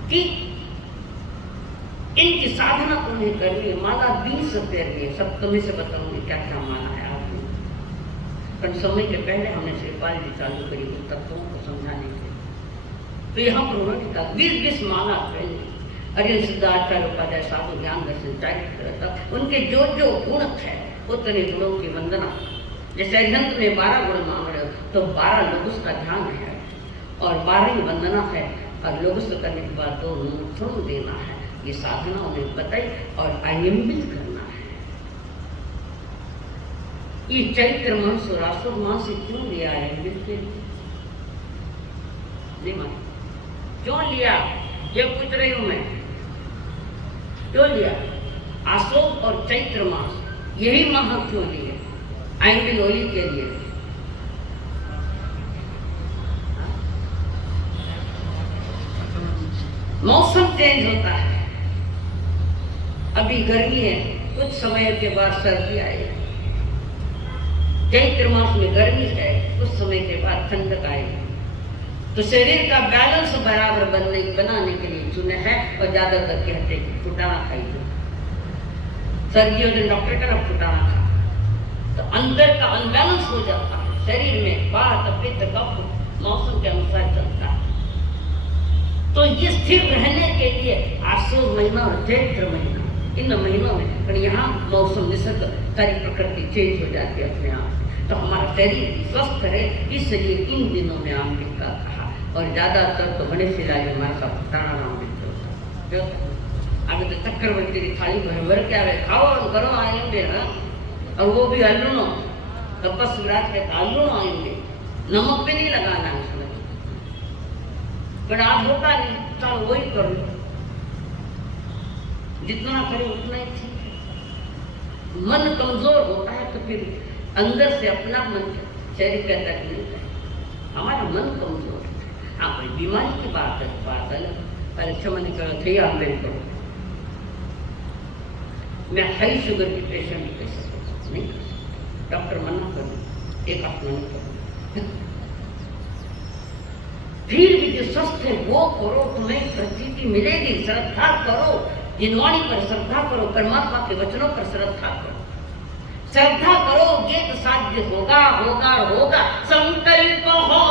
कि इनकी साधना उन्हें करनी है। माला 20 करनी है, सब तुम्हें से बताऊंगी क्या क्या माला है आपको। पर समय के पहले हमने श्रीपाल जी चालू करी उन तत्वों को समझाने के, तो यहाँ पर उन्होंने कहा 20 माला पहले अरिहंत सिद्धाचार्य उपाध्याय साधु ज्ञान दर्शन चारित्र, उनके जो जो गुण है उतने गुणों की वंदना। जैसे अरिहंत में 12 गुण मांग रहे हो तो 12 लोगों का ध्यान है और 12 ही वंदना है, और लोगों करने के बाद 2 छोड़ देना है। ये साधना उन्हें बताई और आयम्बित करना है। ये चैत्र मास और आसुर मास से क्यों लिया आयम्बित के लिए? क्यों लिया ये पूछ रही हूं मैं, क्यों लिया? आसुर और चैत्र मास यही माह क्यों लिए? आयम्बिल होली के लिए। मौसम चेंज होता है, अभी गर्मी है, कुछ समय के बाद सर्दी आएगी। चैत्र मास में गर्मी है, कुछ समय के बाद ठंडक आएगी, तो शरीर का बैलेंस बराबर बनाने के लिए चुने है। और ज्यादातर कहते हैं कि फुटाना खाइए, सर्दियों में डॉक्टर का ना फुटाना खा, तो अंदर का अनबैलेंस हो जाता है शरीर में, बात पित्त कफ मौसम के अनुसार चलता है। तो ये स्थिर रहने के लिए आश्विन महीना और चैत्र महीना, इन महीनों में, पर यहाँ मौसम निसर्ग सारी प्रकृति चेंज हो जाती है अपने आप से, तो हमारा शरीर स्वस्थ रहे इसलिए इन दिनों में आम टिक्का कहा। और ज्यादातर तो गणेश इलाज हमारे साथ फुटाना नाम होता है। आगे तो चक्रवर्ती की थाली भर के आवे, खाओ और करो आएंगे ना, और वो भी हल्लू तो बस विराज के हल्लू आएंगे, नमक भी नहीं लगाना है उसमें, पर आज होता नहीं, चलो वही कर लो, जितना करे उतना ही ठीक है। मन कमजोर होता है तो फिर अंदर से अपना मन शरीर कहता है नहीं, हमारा मन कमजोर है। हाँ कोई बीमारी की बात है, बात अलग। पहले 6 महीने थे आप मेरे को, मैं हाई शुगर की पेशेंट कैसे नहीं कर सकता, डॉक्टर मना कर एक हफ्ता नहीं करो, फिर भी जो स्वस्थ है वो करो, तुम्हें प्रतीति मिलेगी। श्रद्धा करो, जिनवाणी पर श्रद्धा करो, परमात्मा के वचनों पर श्रद्धा करो, श्रद्धा करोगे तो साध्य होगा होगा होगा। संकल्प हो